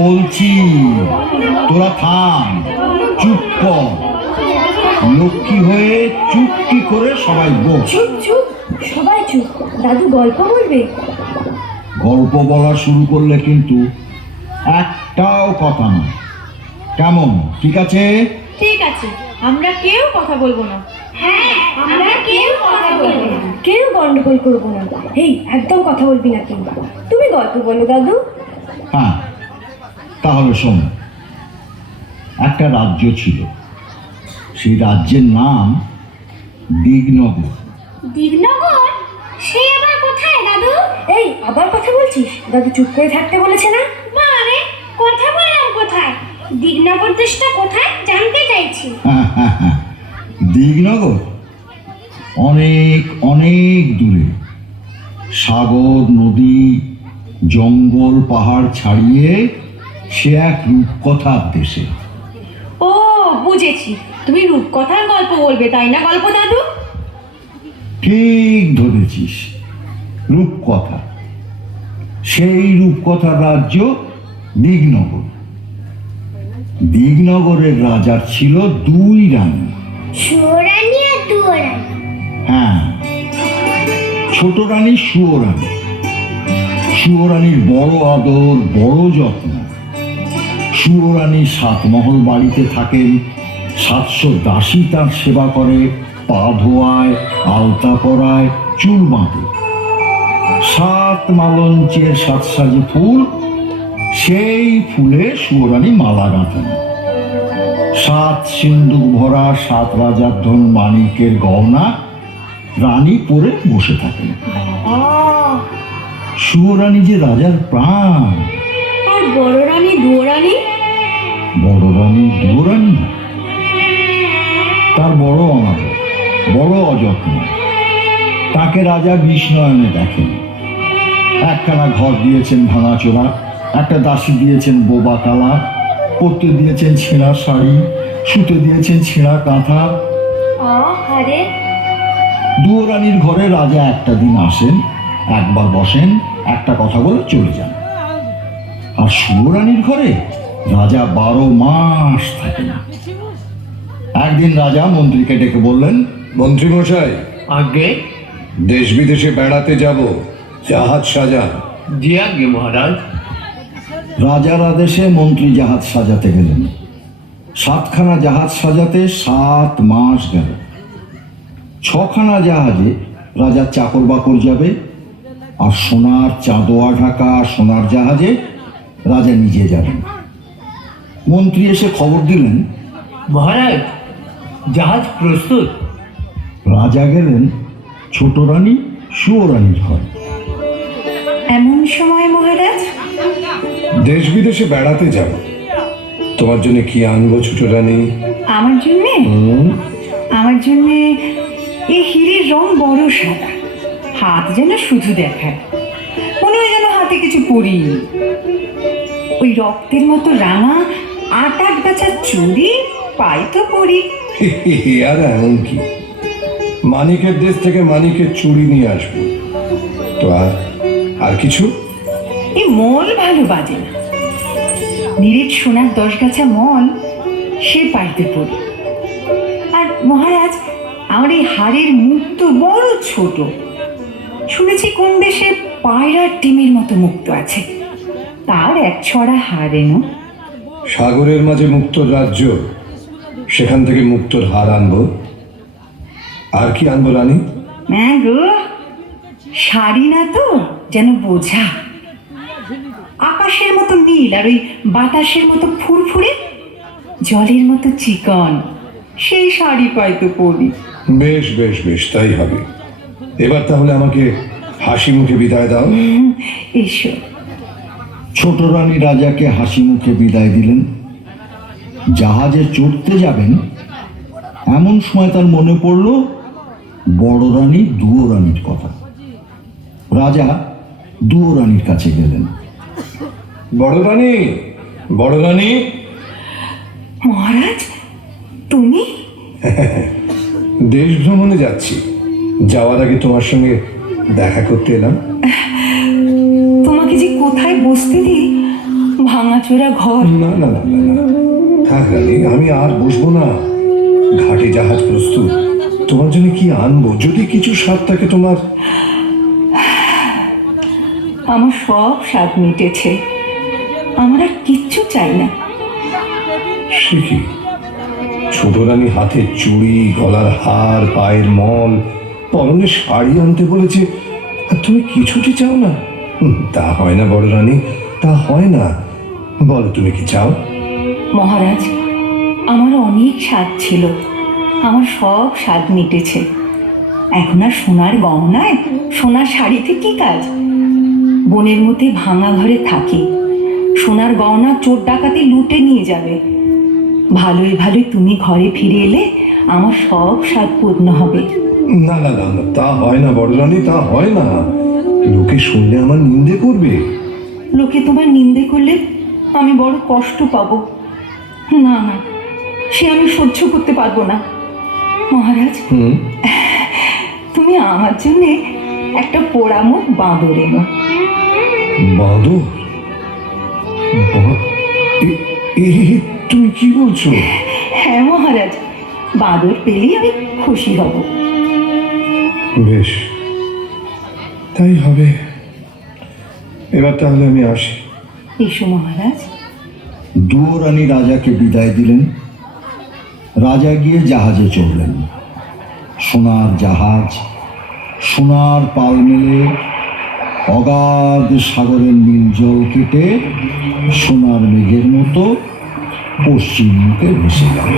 বলছি তোরা থাম, চুপ কর, লক্ষ্মী হয়ে চুপটি করে সবাই বস। চুপ চুপ, সবাই চুপ। দাদু গল্প বলবে। গল্প বলা শুরু করলে কিন্তু একটাও কথা নয়, কেমন? ঠিক আছে? ঠিক আছে, আমরা কেউ কথা বলবো না। হ্যাঁ, আমরা কেউ কথা বলবো না, কেউ গন্ডগোল করবো না। এই একদম কথা বলবি না কিন্তু। তুমি গল্প বলো দাদু। হ্যাঁ, তাহলে শোন। একটা রাজ্য ছিল, সেই রাজ্যের নাম দিগনগর। দিগনগর? সে আবার কোথায় দাদু? এই আবার কথা বলছিস? দাদু চুপ করে থাকতে বলেছে না? আরে কথা বললাম কোথায়? দিগনগর দেশটা কোথায় জানতে চাইছি। দিগনগর অনেক অনেক দূরে, সাগর নদী জঙ্গল পাহাড় ছাড়িয়ে সে এক রূপকথার দেশে। ও বুঝেছি, তুমি রূপকথার গল্প বলবে তাই না গল্প দাদু? ঠিক ধরেছিস, রূপকথা। সেই রূপকথার রাজ্য দিগনগর। দিগনগরের রাজার ছিল দুই রানী। সুরানী আর দুরানী? হ্যাঁ, ছোট রানী সুয়োরানী। সুয়োরানীর বড় আদর, বড় যত্ন। সুয়োরানী 7 মহল বাড়িতে থাকেন, 700 দাসী তার সেবা করে, পা ধোয়ায়, আলতা পরায়, চুল বাঁধে। 7 মালঞ্চের 7 সাজি ফুল, সেই ফুলে সুয়োরানী মালা গাঁথেন। 7 সিন্দুক ভরা 7 রাজার ধন মানিকের গহনা রানী পরে বসে থাকেন। সুয়োরানী যে রাজার প্রাণ। আর বড় রানী দুরানী? বড় রানী দুরানী তার বড় অনাদর, বড় অযত্ন। তাকে রাজা বিষ্ণয়নে দেখেন। একখানা ঘর দিয়েছেন ভাঙাচোরা, একটা দাসী দিয়েছেন বোবা কালা, পরতে দিয়েছেন ছেঁড়া শাড়ি, শুতে দিয়েছেন ছেঁড়া কাঁথা। আরে দুয়োরানীর ঘরে রাজা একটা দিন আসেন, একবার বসেন, একটা কথা বলে চলে যান। আর সুয়োরানীর ঘরে রাজা 12 মাস থাকেন। একদিন রাজা মন্ত্রীকে ডেকে বললেন, মন্ত্রী মশাই, আগে দেশ বিদেশে বেড়াতে যাব, জাহাজ সাজান। জি আজ্ঞে মহারাজ। রাজার আদেশে মন্ত্রী জাহাজ সাজাতে গেলেন। 7খানা জাহাজ সাজাতে 7 মাস গেল। 6খানা জাহাজে রাজার চাকর বাকর যাবে, আর সোনার চাঁদোয়া ঢাকা সোনার জাহাজে রাজা নিজে যাবেন। মন্ত্রী এসে খবর দিলেন, মহারাজ, জাহাজ প্রস্তুত। রাজা গেলেন ছোট রানী সুয়োরানীর ঘরে। এমন সময় মহারাজ, দেশ বিদেশে বেড়াতে যাব, তোমার জন্য কি আনবো ছোট রানী? আমার জন্যে আমার জন্যে এই হীরের রং বড় সাদা, হাত যেন শুধু দেখায়, মনে হয় যেন হাতে কিছু পরিনি। ওই রক্তের মতো রাঙা 8 গাছা চুড়ি পাই তো পরি। আর এমন কি, মানিকের দেশ থেকে মানিকের চুড়ি নিয়ে আসবো। তো আর কিছু? এই মল ভালো বাজে না, নিরেট সোনার 10 গাছা মল সে পাইতে পড়ি। আর মহারাজ, আমার এই হাড়ের মুখ তো বড় ছোট, শুনেছি কোন দেশে পায়রার ডিমের মতো মুক্ত আছে, তার 1 ছড়া হাড় এনো। সাগরের মাঝে মুক্তোর রাজ্য, সেখান থেকে মুক্তোর হার আনবো। আর কি আনবো রানী? হ্যাঁ গো, শাড়ি না তো যেন বোঝা, আকাশের মতো নীল আর ওই বাতাসের মতো ফুরফুরে, জলের মতো চিকন, সেই শাড়ি পাইতো পরি। বেশ বেশ বেশ, তাই হবে। এবার তাহলে আমাকে হাসি মুখে বিদায় দাও। এসো। ছোট রানী রাজাকে হাসি মুখে বিদায় দিলেন। জাহাজে চড়তে যাবেন, এমন সময় তার মনে পড়ল বড় রানী দুয়োরানীর কথা। রাজা দুয়োরানীর কাছে গেলেন। বড় রানী, বড় রানী। মহারাজ, তুমি? দেশ ভ্রমণে যাচ্ছি, যাওয়ার আগে তোমার সঙ্গে দেখা করতে এলাম। তোমাকে যে কোথায় বসতে দিই, ভাঙাচোরা ঘর। না না না না না, থাক রানী, আমি আর বসবো না। ঘাটে জাহাজ প্রস্তুত, তোমার জন্য কি আনবো? যদি কিছু স্বাদ থাকে তোমার। আমার সব স্বাদ মিটেছে, আমার আর কিচ্ছু চাই না। সে কি, ছোট রানী হাতে চুড়ি, গলার হার, পায়ের মল, পরনে শাড়ি আনতে বলেছে, আর তুমি কিছুটি চাও না? তা হয় না বড় রানী, তা হয় না। বলো তুমি কি চাও? মহারাজ, আমার অনেক স্বাদ ছিল, আমার সব স্বাদ মিটেছে। এখন আর সোনার গহনায়, সোনার শাড়িতে কি কাজ? বনের মধ্যে ভাঙা ঘরে থাকি, সোনার গহনা চোর ডাকাতি লুটে নিয়ে যাবে। ভালোই ভালোই তুমি ঘরে ফিরে এলে আমার সব স্বাদ পূর্ণ হবে। না না না না, তা হয় না বড় রানী, তা হয় না। লোকে শুনলে আমার নিন্দে করবে। লোকে তোমার নিন্দে করলে আমি বড় কষ্ট পাবো। না না, সে আমি সহ্য করতে পারবো না। মহারাজ, তুমি আমার জন্য একটা পোড়ামুখ বাঁদর এনো। বাঁদর? তুমি কি বলছো? হ্যাঁ মহারাজ, বাঁদর পেলেই আমি খুশি হব। বেশ, তাই হবে। এবার তাহলে আমি আসি। এসো মহারাজ। দুয়োরানী রাজাকে বিদায় দিলেন। রাজা গিয়ে জাহাজে চড়লেন। সোনার জাহাজ সোনার পাল মেলে অগাধ সাগরের নীল জল কেটে সোনার মেঘের মতো পশ্চিম মুখে ভেসে গেল।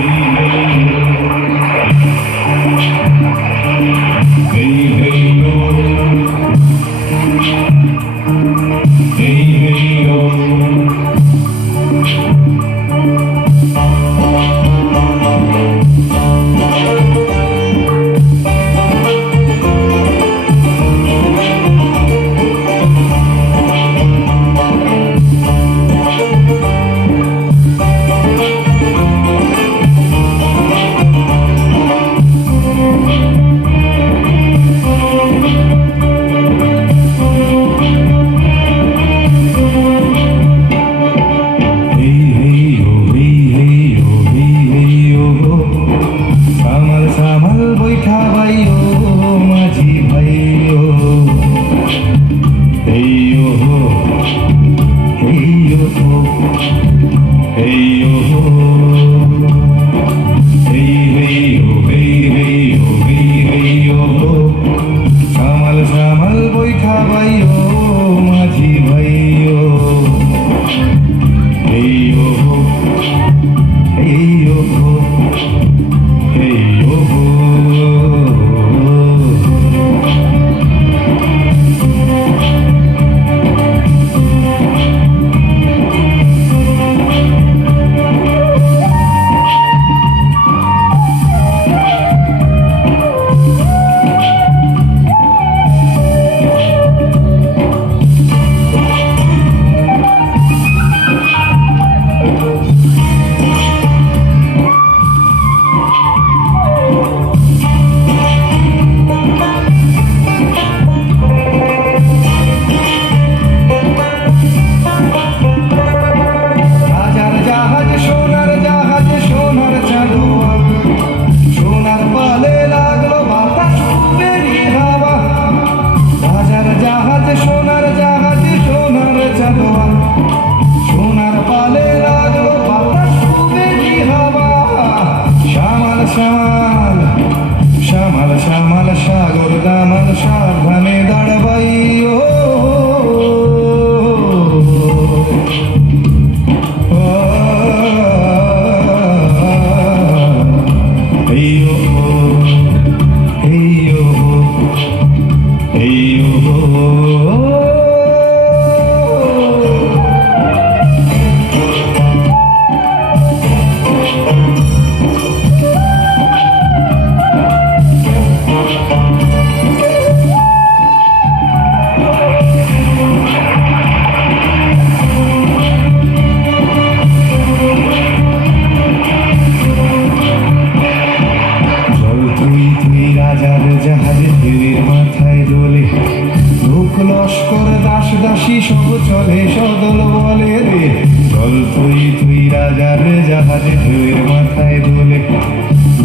দাসী সব চলে সদল বলে রে, চল তুই তুই রাজার জাহাজে ঢেউয়ের মাথায় দোলে।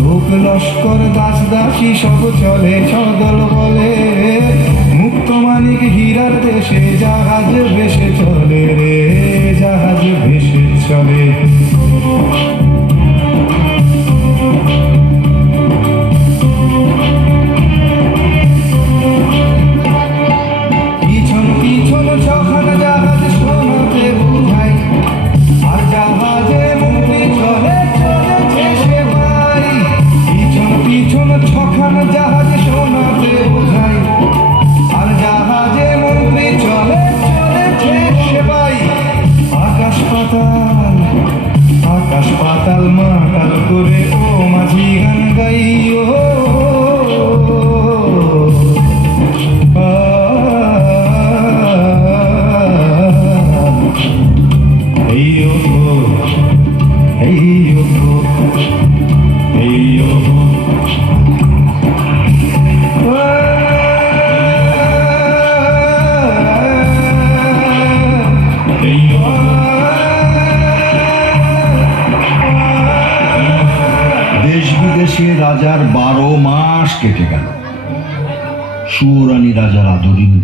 লোক লস্কর দাস দাসী সব চলে সদল বলে, মুক্ত মানিক হীরার দেশে জাহাজ ভেসে চলে রে, জাহাজ ভেসে চলে। পিছন পিছন ছখানা জাহাজ সোনাতে বুঝাই, আর জাহাজে মুক্তি চলে চলেছে সে ভাই। পিছন পিছন ছখানা জাহাজ সোনাতে বুঝাই, আর জাহাজে মুক্তি চলে চলেছে সে ভাই। আকাশ পাতাল আকাশ পাতাল মাতাল করে ও মাঝি গান গাই, ও দেশ বিদেশে রাজার 12 মাস কেটে গেল। সুয়োরানী রাজার আদরিনী।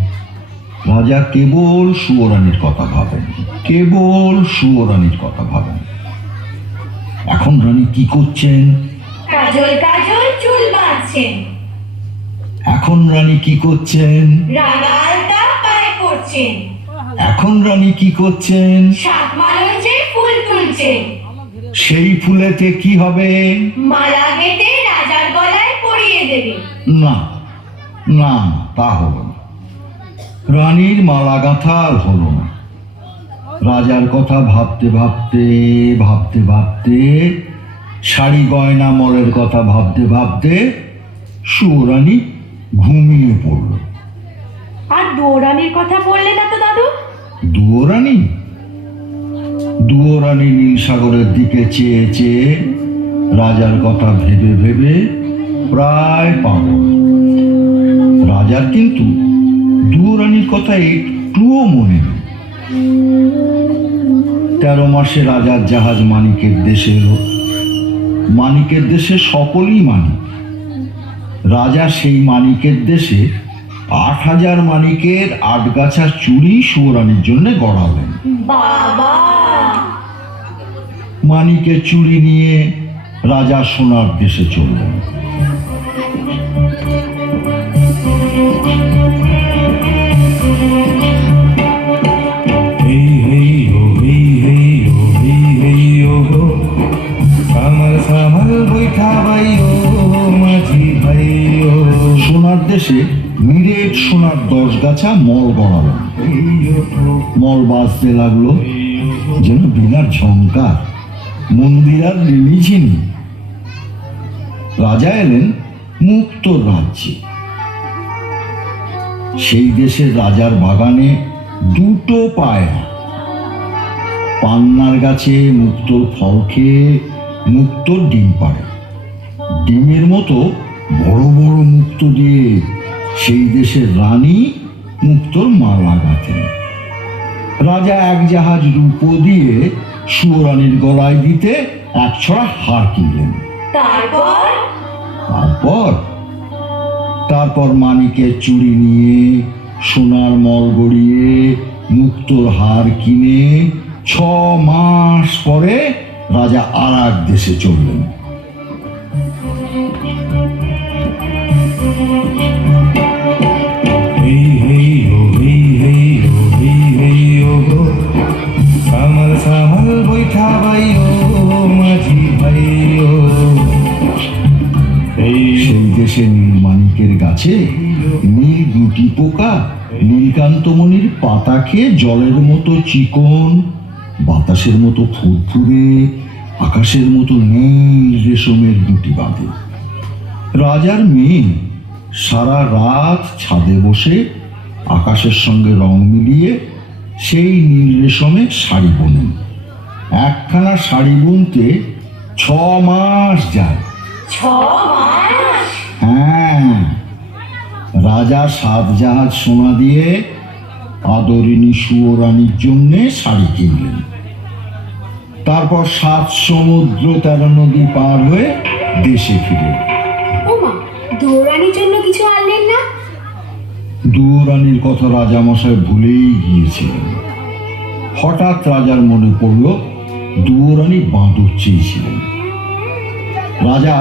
রাজা কেবল সুয়োরানীর কথা ভাবেন, কেবল সুয়োরানীর কথা ভাবেন। এখন রানী কি করছেন? কাজল কাজল চুল বাঁধছেন, এখন রানী কি করছেন? রাঙালটা পায়ে করছেন, এখন রানী কি করছেন? সাত মালঞ্চে ফুল তুলছেন, সেই ফুলেতে কি হবে? মালা গেঁথে রাজার গলায় পরিয়ে দেবে। না না, তা হলো না। রানীর মালা গাঁথা আর হলো না। রাজার কথা ভাবতে ভাবতে ভাবতে ভাবতে, শাড়ি গয়না মলের কথা ভাবতে ভাবতে সুয়োরানী ঘুমিয়ে পড়ল। আর দৌড়ানির কথা বললে না তো দাদু? দুয়োরানী দুয়োরানী নীল সাগরের দিকে চেয়ে চেয়ে রাজার কথা ভেবে ভেবে প্রায় পাগল। রাজার কিন্তু দুয়োরানীর কথা একটুও মনে নেই। 13 মাসে রাজার জাহাজ মানিকের দেশে এলো। মানিকের দেশে সকলেই মানিক। রাজা সেই মানিকের দেশে 8000 মানিকের 8 গাছা চুড়ি সুয়োরানীর জন্য গড়ালেন। বাবা, মানিকের চুড়ি নিয়ে রাজা সোনার দেশে চললেন। সোনার দেশে মিরেট সোনার 10 গাছা মল গড়ালেন। মল বাজতে লাগলো যেন বিনার ঝংকার, মন্দির আর রিমিঝিনি। রাজা এলেন মুক্তোর রাজ্যে। সেই দেশের রাজার বাগানে 2টো পায়রা। পান্নার গাছে মুক্তোর ফল খেয়ে মুক্তোর ডিম পাড়ে। ডিমের মতো বড় বড় মুক্তো দিয়ে সেই দেশের রানী মুক্তোর মালা গাঁথেন। রাজা 1 জাহাজ রূপো দিয়ে সুয়োরানীর গলায় দিতে 1 ছড়া হার কিনলেন। তারপর মানিকের চুড়ি নিয়ে, সোনার মল গড়িয়ে, মুক্তোর হার কিনে 6 মাস পরে রাজা আর এক দেশে চললেন। সেই দেশে নীল মানিকের গাছে নীল গুটি পোকা নীলকান্তমণির পাতা খেয়ে জলের মতো চিকন, বাতাসের মতো ফুরফুরে, আকাশের মতো নীল রেশমের গুটি বাঁধে। রাজার মেয়ে সারা রাত ছাদে বসে আকাশের সঙ্গে রং মিলিয়ে সেই নীল রেশমের শাড়ি বোনেন। একখানা শাড়ি বুনতে 6 মাস যায়। 6 মাস? হ্যাঁ, রাজা 7 জাহাজ সোনা দিয়ে আদরিনী সুয়োরানীর জন্য শাড়ি কিনলেন। তারপর 7 সমুদ্র 13 নদী পার হয়ে দেশে ফিরে। ওমা, দৌড়ানির জন্য কিছু আনলেন না? দুয়োরানীর কথা রাজামশাই ভুলেই গিয়েছিলেন। হঠাৎ রাজার মনে পড়ল দুয়োরানী বাঁদর চেয়েছিলেন। রাজা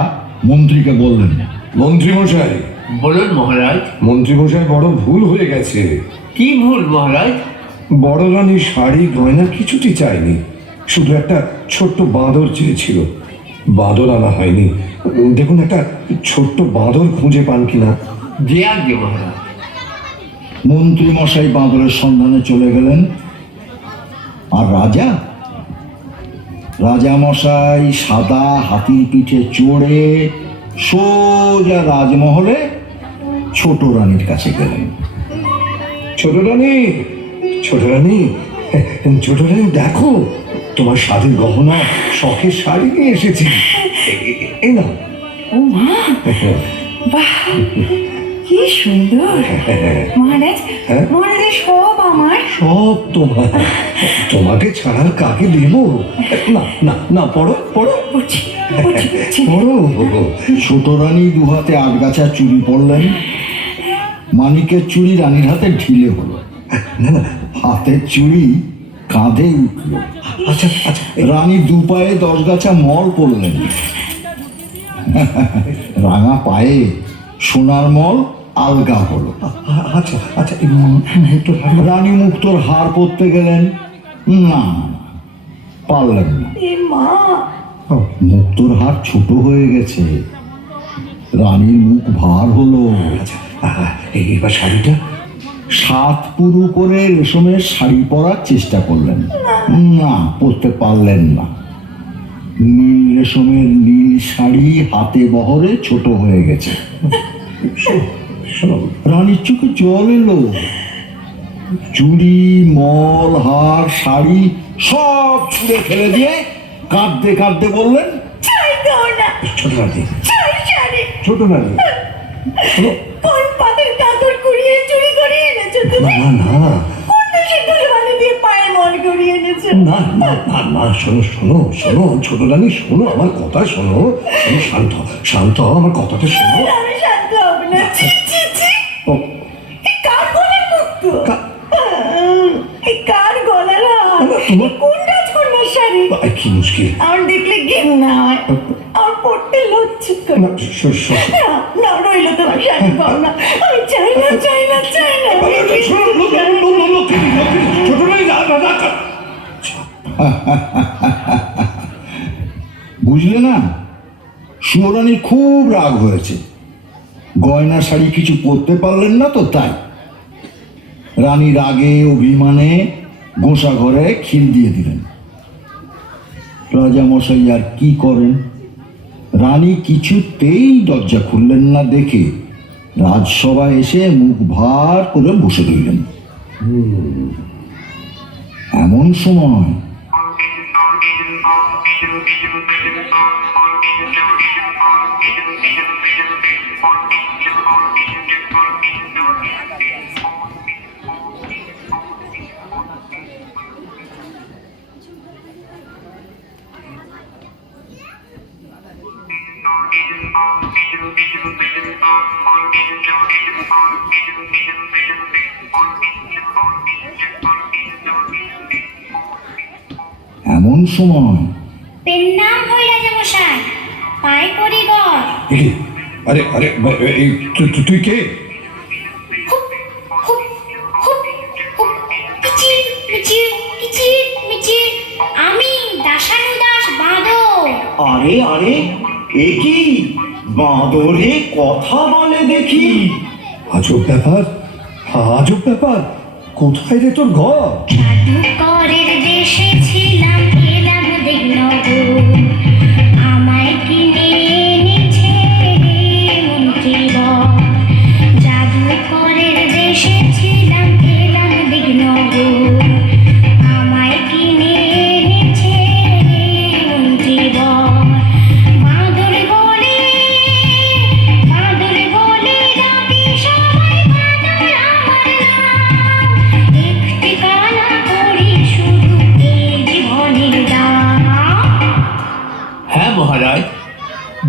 মন্ত্রীকে বললেন, মন্ত্রীমশাই, বলুন মহারাজ। মন্ত্রীমশাই, বড় ভুল হয়ে গেছে। কি ভুল মহারাজ? বড় রানীর শাড়ি গয়না কিছুটি চাইনি, শুধু একটা ছোট্ট বাঁদর চেয়েছিল। বাঁদর আনা হয়নি। দেখুন, একটা ছোট্ট বাঁদর খুঁজে পান কিনা। যে আজ্ঞে মহারাজ। মন্ত্রী মশাই বাঁদরের সন্ধানে চলে গেলেন। আর রাজামশাই সাদা হাতির পিঠে চড়ে সোজা রাজমহলে ছোট রানীর কাছে গেলেন। ছোট রানী, ছোট রানী, ছোট রানী, দেখো, তোমার স্বাধীন গহনা শখের শাড়ি নিয়ে এসেছি। এই না। ও মা, বাহ, কি সুন্দর! মহারাজ, মহারাজ, সব আমার। সব তোমার। তোমাকে ছাড়া কাকে দেব? না না না, পড়ো পড়ো পড়ছি, পড়ছি, পড়ছি। পড়ো। ছোট রানী দুহাতে 8 গাছা চুড়ি পরলেন। মানিকের চুড়ি রানীর হাতে ঢিলে হলো, না না, হাতের চুড়ি কাঁধে উঠল। আচ্ছা আচ্ছা, রানী 2 পায়ে 10 গাছা মল পরলেন। রাঙা পায়ে সোনার মল আলগা হলো। আচ্ছা আচ্ছা, একটু রানী মুক্তোর হার পরতে গেলেন। না, পারলেন না। এ মা, মুক্তোর হার ছোট হয়ে গেছে। রানীর মুখ ভার হলো। আচ্ছা, এবার শাড়িটা। 7 পুরু করে রেশমের শাড়ি পরার চেষ্টা করলেন। না, পরতে পারলেন না। নীল রেশমের নীল শাড়ি হাতে বহরে ছোট হয়ে গেছে। শোনো, রানীর চোখে জল এলো। চুড়ি, মল, হার, শাড়ি সব ছুঁড়ে ফেলে দিয়ে কাঁদতে কাঁদতে বললেন, চাই গয়না, ছোট রানী, চাই শাড়ি। ছোট রানী, শোনো। কোন পাতের কাপড় কুড়িয়ে চুরি করে এনেছো তুমি? না না কোন দেশের দুলবানি দিয়ে পায়ে মন করিয়ে এনেছো? না না না না, শোনো শোনো শোনো, ছোট রানী, শোনো আমার কথা, শোনো। তুমি শান্ত শান্ত হও, আমার কথাটা শোনো। আমি শান্ত হব না। ছি ছি ছি, ও, এই কার গলার মুক্ত? এই কার গলার হার? তোমার- এই কোন রাজকন্যার শাড়ি? কি মুশকিল। আমার দেখলে ঘেন্না হয়, আমার পড়তে লজ্জা করে। না, না, না, রইলো তোমার শাড়ি গয়না। আমি চাই না, চাই না, চাই না। ছোট রানী, না না না। বুঝলে না? সুয়োরানীর খুব রাগ হয়েছে। গয়না শাড়ি কিছু পরতে পারলেন না তো, তাই। রানী রাগে অভিমানে গোসা ঘরে খিল দিয়ে দিলেন। রাজামশাই আর কি করেন? রানী কিছুতেই দরজা খুললেন না দেখে রাজসভায় এসে মুখ ভার করে বসে রইলেন। এমন সময় এমন সময় পেন নাম হই রাজামশাই, পায়ে করি গড়। এই, আরে আরে, এই, তুই কে? হুপ, হুপ, হুপ, হুপ, কিচির, মিচির, কিচির, মিচির। আমি দাসানুদাস বাঁদর। আরে আরে, এ কি বাঁদরে কথা বলে দেখি? আজব ব্যাপার, আজব ব্যাপার। কোথায় রে তোর ঘর? জাদুকরের দেশে ছিলাম, এলাম দিগনগর। আমায় কিনে এনেছে মন্ত্রীবর। জাদুকরের দেশে ছিলাম, এলাম দিগনগর। আমায় কিনে এনেছে মন্ত্রীবর। বাঁদর বলে ডাকে সবাই, বাঁদর আমার নাম।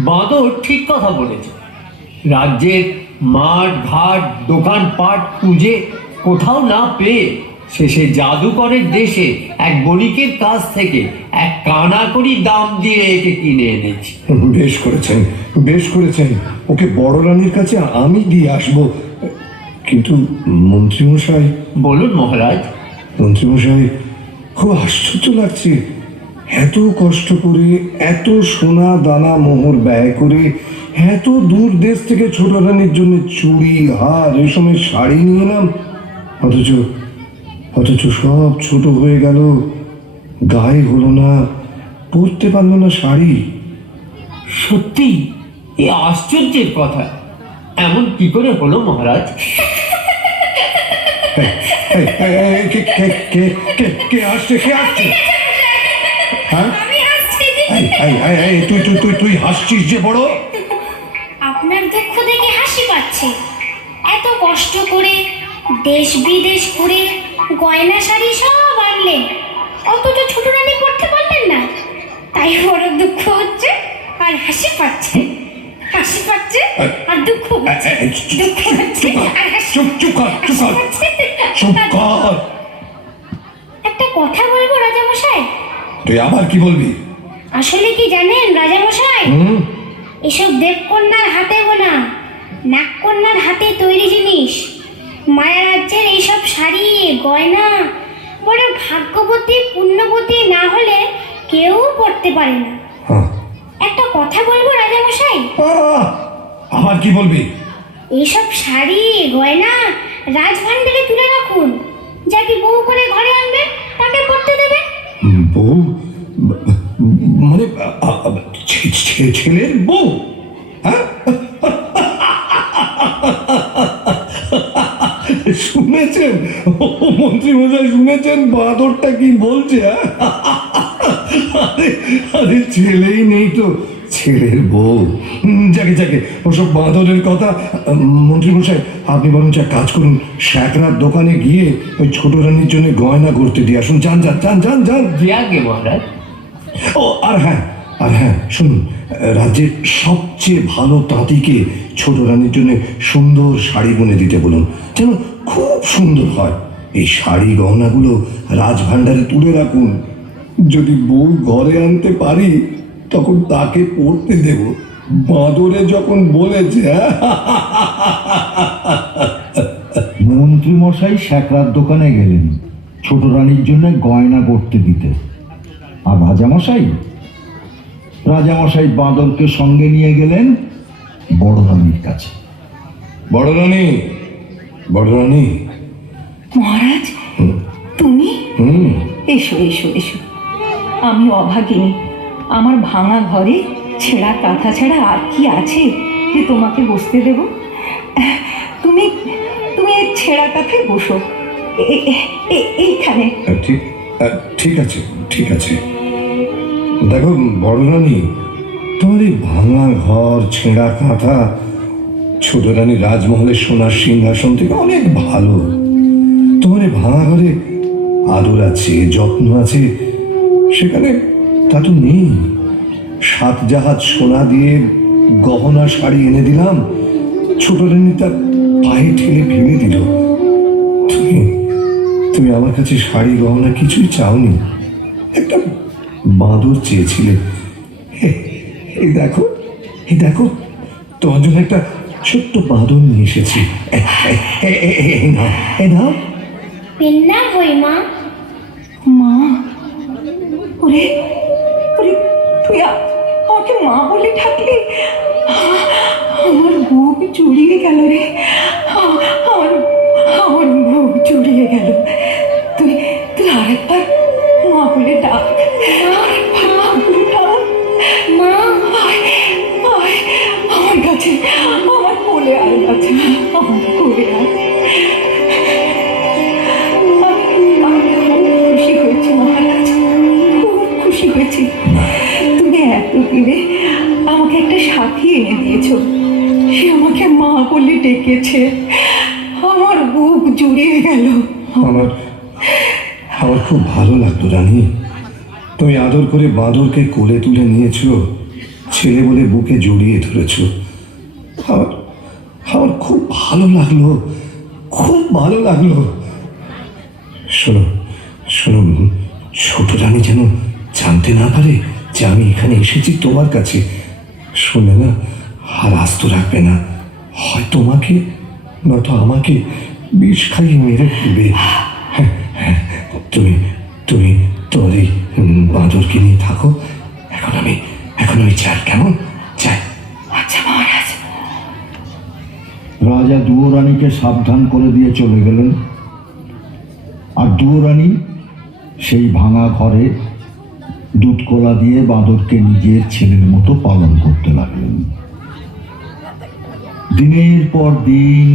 বাঁদর ঠিক কথা বলেছে। রাজ্যের মাঠ ঘাট দোকানপাট খুঁজে কোথাও না পেয়ে শেষে জাদুকরের দেশে এক বণিকের কাছ থেকে এক কানাকড়ি দাম দিয়ে একে কিনে এনেছি। বেশ করেছেন, বেশ করেছেন। ওকে বড় রানীর কাছে আমি দিয়ে আসবো। কিন্তু মন্ত্রীমশাই, বলুন মহারাজ। মন্ত্রীমশাই, খুব আশ্চর্য লাগছে। এত কষ্ট করে, এত সোনা দানা মোহর ব্যয় করে, এত দূর দেশ থেকে ছোট রানীর জন্য চুড়ি হার রেশমের শাড়ি নিয়ে এলাম, অথচ অথচ সব ছোট হয়ে গেল, গায়ে হলো না, পরতে পারলো না শাড়ি। সত্যি এ আশ্চর্যের কথা। এমন কি করে হলো মহারাজ? এই, এই, এই, কে আসছে, কে আসছে? হ্যাঁ, আমি হাসছি। তুই হাসছিস যে বড়। আপনার দুঃখ দেখে হাসি পাচ্ছে। এত কষ্ট করে দেশ বিদেশ ঘুরে গয়না শাড়ি সব আনলেন, অথচ ছোট রানী পড়তে পারলেন না, তাই বড় দুঃখ হচ্ছে আর হাসি পাচ্ছে। হাসি পাচ্ছে আর দুঃখ হচ্ছে, দুঃখ হচ্ছে আর হাসি চুপ কর। একটা কথা বলবো রাজামশাই? তুই আবার কি বলবি? আসলে কি জানেন রাজামশাই, এসব দেবকন্যার হাতে বোনা, নাগকন্যার হাতে তৈরি জিনিস, মায়া রাজ্যের এইসব শাড়ি গয়না বড় ভাগ্যবতী পুণ্যবতী না হলে কেউ পড়তে পারে না। একটা কথা বলবো রাজামশাই? আবার কি বলবি? এইসব শাড়ি গয়না রাজভাণ্ডারে তুলে রাখুন, যাকে বউ করে ঘরে আনবে তাকে পড়তে দেবে। বউ মানে ছেলের বউ? হ্যাঁ, শুনেছেন মন্ত্রী মশাই, শুনেছেন বাঁদরটা কি বলছে? আরে ছেলেই নেই তো, ছেলের বউ। যাকে ওসব বাঁদরের কথা। মন্ত্রী মশাই, আপনি বরঞ্চ এক কাজ করুন, শ্যাকরার দোকানে গিয়ে ওই ছোট রানীর জন্য গয়না করতে দিয়ে আসুন। যান। জি আগে মহারাজ। ও আর হ্যাঁ, শুনুন, রাজ্যের সবচেয়ে ভালো তাঁতিকে ছোট রানীর জন্য সুন্দর শাড়ি বুনে দিতে বলুন, যেন খুব সুন্দর হয়। এই শাড়ি গহনাগুলো রাজভাণ্ডারে তুলে রাখুন। যদি বউ ঘরে আনতে পারি তখন তাকে পড়তে দেব। বাঁদরে যখন বলেছে। মন্ত্রী মশাই শ্যাকরার দোকানে গেলেন ছোট রানীর জন্য গয়না করতে দিতে। আর রাজামশাই বাঁদরকে সঙ্গে নিয়ে গেলেন বড় রানীর কাছে। বড় রানী। মহারাজ, তুমি? এসো। আমি অভাগিনী। আমার ভাঙা ঘরে ছেঁড়া কাঁথা ছাড়া আর কি আছে যে তোমাকে বসতে দেব? তুমি এই ছেঁড়া কাঁথায় বসো, এইখানে। ঠিক আছে। দেখো বড় রানী, তোমার এই ভাঙা ঘর ছেঁড়া কাঁথা ছোট রানী রাজমহলের সোনার সিংহাসন থেকে অনেক ভালো। তোমার এই ভাঙা ঘরে আদর আছে, যত্ন আছে, সেখানে তা তো নেই। 7 জাহাজ সোনা দিয়ে গহনা শাড়ি এনে দিলাম, ছোট রানী তার পায়ে ঠেলে ফেলে দিল। তুমি আমার কাছে শাড়ি গহনা কিছুই চাওনি, একটা বাঁদর চেয়েছিলে। এই দেখো তোমার জন্য একটা ছোট্ট বাঁদর নিয়ে এসেছি। নাও। পেন্না হই মা। মা? ওরে, তুই আমাকে মা বলে ডাকলি? আমার বুক জুড়িয়ে গেল রে, আমার বুক জুড়িয়ে গেল। তুই আরেকবার মা বলে ডাক। মা, আমার কাছে, আমার কোলে আয় কাছে, আমার কোলে আয়। খুশি হয়েছি মহারাজ, খুব খুশি হয়েছি। তুমি এতদিনে আমাকে একটা সাথী এনে দিয়েছো, সে আমাকে মা বলে ডেকেছে। আমার বুক জুড়িয়ে গেল। আমার খুব ভালো লাগলো রানী, তুমি আদর করে বাঁদরকে কোলে তুলে নিয়েছো। ছেলে বলে বুকে জড়িয়ে ধরেছ। আমার আমার খুব ভালো লাগলো, খুব ভালো লাগলো। শোনো শোনো, ছোট রানী যেন জানতে না পারে যে আমি এখানে এসেছি তোমার কাছে। শুনে না আর আস্ত রাখবে না, হয় তোমাকে নয়তো আমাকে বিষ খাইয়ে মেরে ফেলবে। হ্যাঁ, হ্যাঁ, তুমি তুমি তোমার এই বাঁদরকে নিয়ে থাকো। এখন আমি চাই, কেমন চাই? আচ্ছা মহারাজ। রাজা দুয়োরানীকে সাবধান করে দিয়ে চলে গেলেন। আর দুয়োরানী সেই ভাঙা ঘরে দুধ কলা দিয়ে বাঁদরকে নিজের ছেলের মতো পালন করতে লাগলেন। দিনের পর দিন,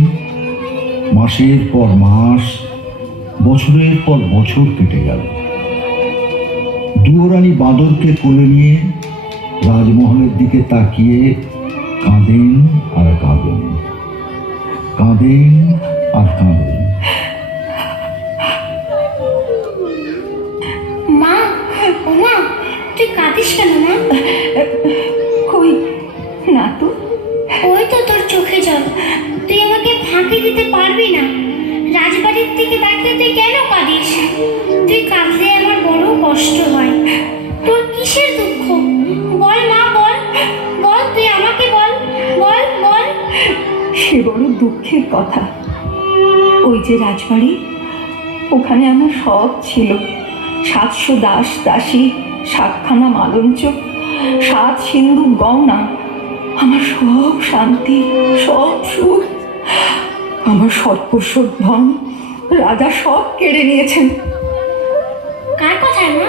মাসের পর মাস, বছরের পর বছর কেটে গেল। দুয়োরানী বাঁদরকে কোলে নিয়ে রাজমহলের দিকে তাকিয়ে কাঁদেন আর কাঁদেন, কাঁদেন আর কাঁদেন। মা, ও মা, তুই কাঁদিস কেন মা? কই না তো। ওই তো তোর চোখে জল। তুই আমাকে ফাঁকি দিতে পারবি না। রাজবাড়ির দিকে তাকিয়ে তুই কেন কাঁদিস? তুই কাঁদলে আমার বড় কষ্ট হয়। তোর কিসের দুঃখ? বল মা, বল বল, তুই আমাকে বল, বল বল। সে বড় দুঃখের কথা। ওই যে রাজবাড়ি, ওখানে আমার সব ছিল। 700 দাস দাসী, 7খানা মালঞ্চ, 7 সিন্ধু গয়না, আমার সব শান্তি, সব সুখ। আমার সর্বস্ব ধন রাজা সব কেড়ে নিয়েছেন। কার কথায় মা?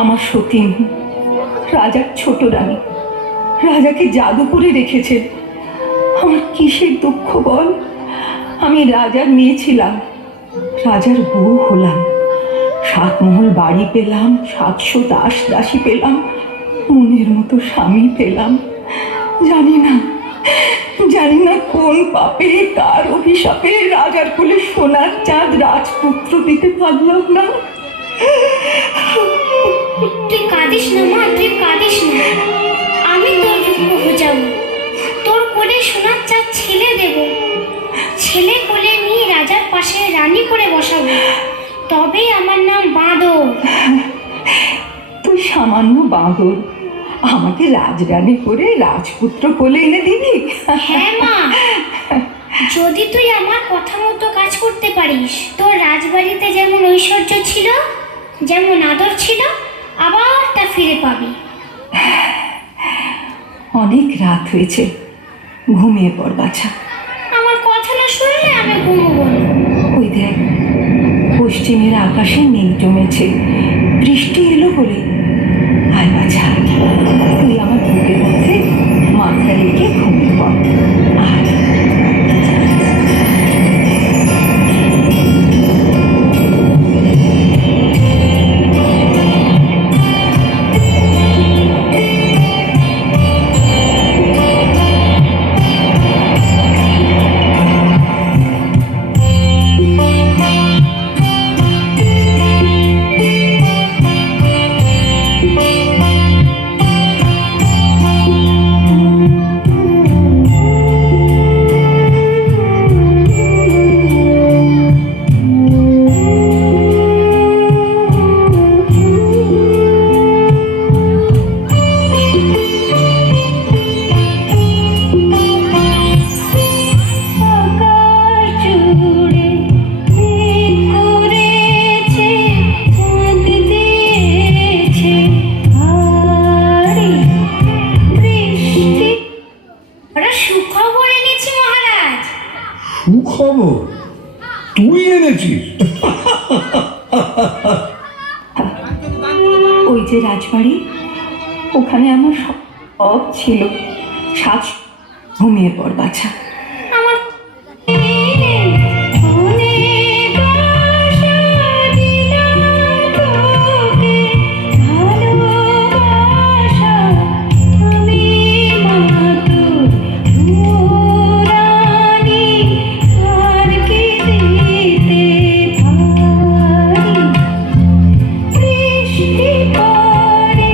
আমার সতীন, রাজার ছোট রানী, রাজাকে জাদু করে রেখেছে। আমার কিসের দুঃখ বল? আমি রাজার মেয়ে ছিলাম, রাজার বউ হলাম, 7 মহল বাড়ি পেলাম, 700 দাস দাসী পেলাম, মনের মতো স্বামী পেলাম। জানি না কোন পাপে, কার অভিশাপে রাজার কোলে সোনার চাঁদ রাজপুত্র দিতে পারলাম না। তুই কাঁদিস না মা, তুই কাঁদিস না। আমি তোর দুঃখ বোঝাবো। তোর কোলে সোনার চাঁদ ছেলে দেব। ছেলে কোলে নিয়ে রাজার পাশে রানী করে বসাবো। তবে আমার নাম বাঁদর। তুই সামান্য বাঁদর, আমাকে রাজরানী করে রাজপুত্র কোলে এনে দিবি? হ্যাঁ মা, যদি তুই আমার কথা মতো কাজ করতে পারিস, তোর রাজবাড়িতে যেমন ঐশ্বর্য ছিল, যেমন আদর ছিল, আবার তা ফিরে পাবি। অনেক রাত হয়েছে, ঘুমিয়ে পড় বাছা। আমার কথা না শুনলে আমি ঘুমোবো না। ওই দেখ, পশ্চিমের আকাশে মেঘ জমেছে, বৃষ্টি এলো বলে। আয় বাছা, তুই আমার বুকের মধ্যে মাথা রেখে ঘুমিয়ে পড়। আয়। সুখবর তুই এনেছিস? ওই যে রাজবাড়ি, ওখানে আমার সব ছিল। 7 ঘুমিয়ে পড় বাছা। আমার বৃষ্টি পড়ে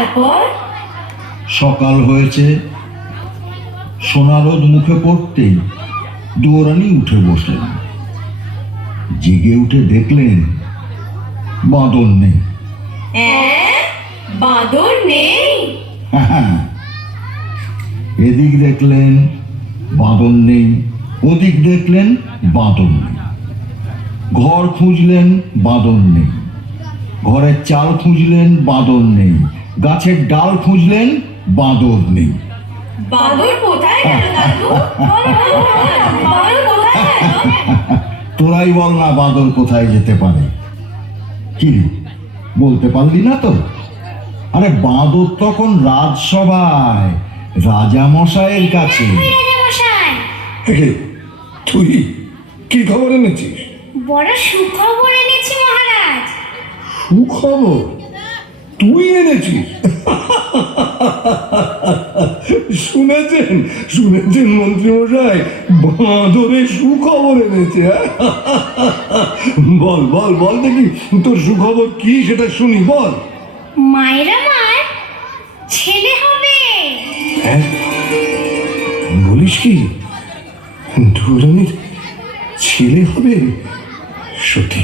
তারপর সকাল হয়েছে, সোনারোদ মুখে পড়তেই দুয়োরানি উঠে বসলেন। জেগে উঠে দেখলেন বাঁদর নেই। বাঁদর নেই? হ্যাঁ, এদিক দেখলেন বাঁদর নেই, ওদিক দেখলেন বাঁদর নেই। ঘর খুঁজলেন বাঁদর নেই, ঘরের চাল খুঁজলেন বাঁদর নেই, গাছের ডাল খুঁজলেন বাঁদর নেই। বাঁদর কোথায় গেল দাদু? বাঁদর কোথায় গেল? তোরাই বল না বাঁদর কোথায় যেতে পারে। কি রে, বলতে পারলি না তো? আরে বাঁদর তখন রাজসভায় রাজা মশাইয়ের কাছে। মশাই, এ, তুই কি খবর এনেছিস? বড় সুখবর এনেছি মহারাজ। সুখবর তুই এনেছিস? শুনেছেন শুনেছেন মন্ত্রী মশাই, বাঁদরের সুখবর এনেছে। বল বল বল দেখি, তোর সুখবর কি সেটা শুনি, বল। মায়েরা মার ছেলে হবে। হ্যাঁ, বলিস কি? দুরানির ছেলে হবে? সত্যি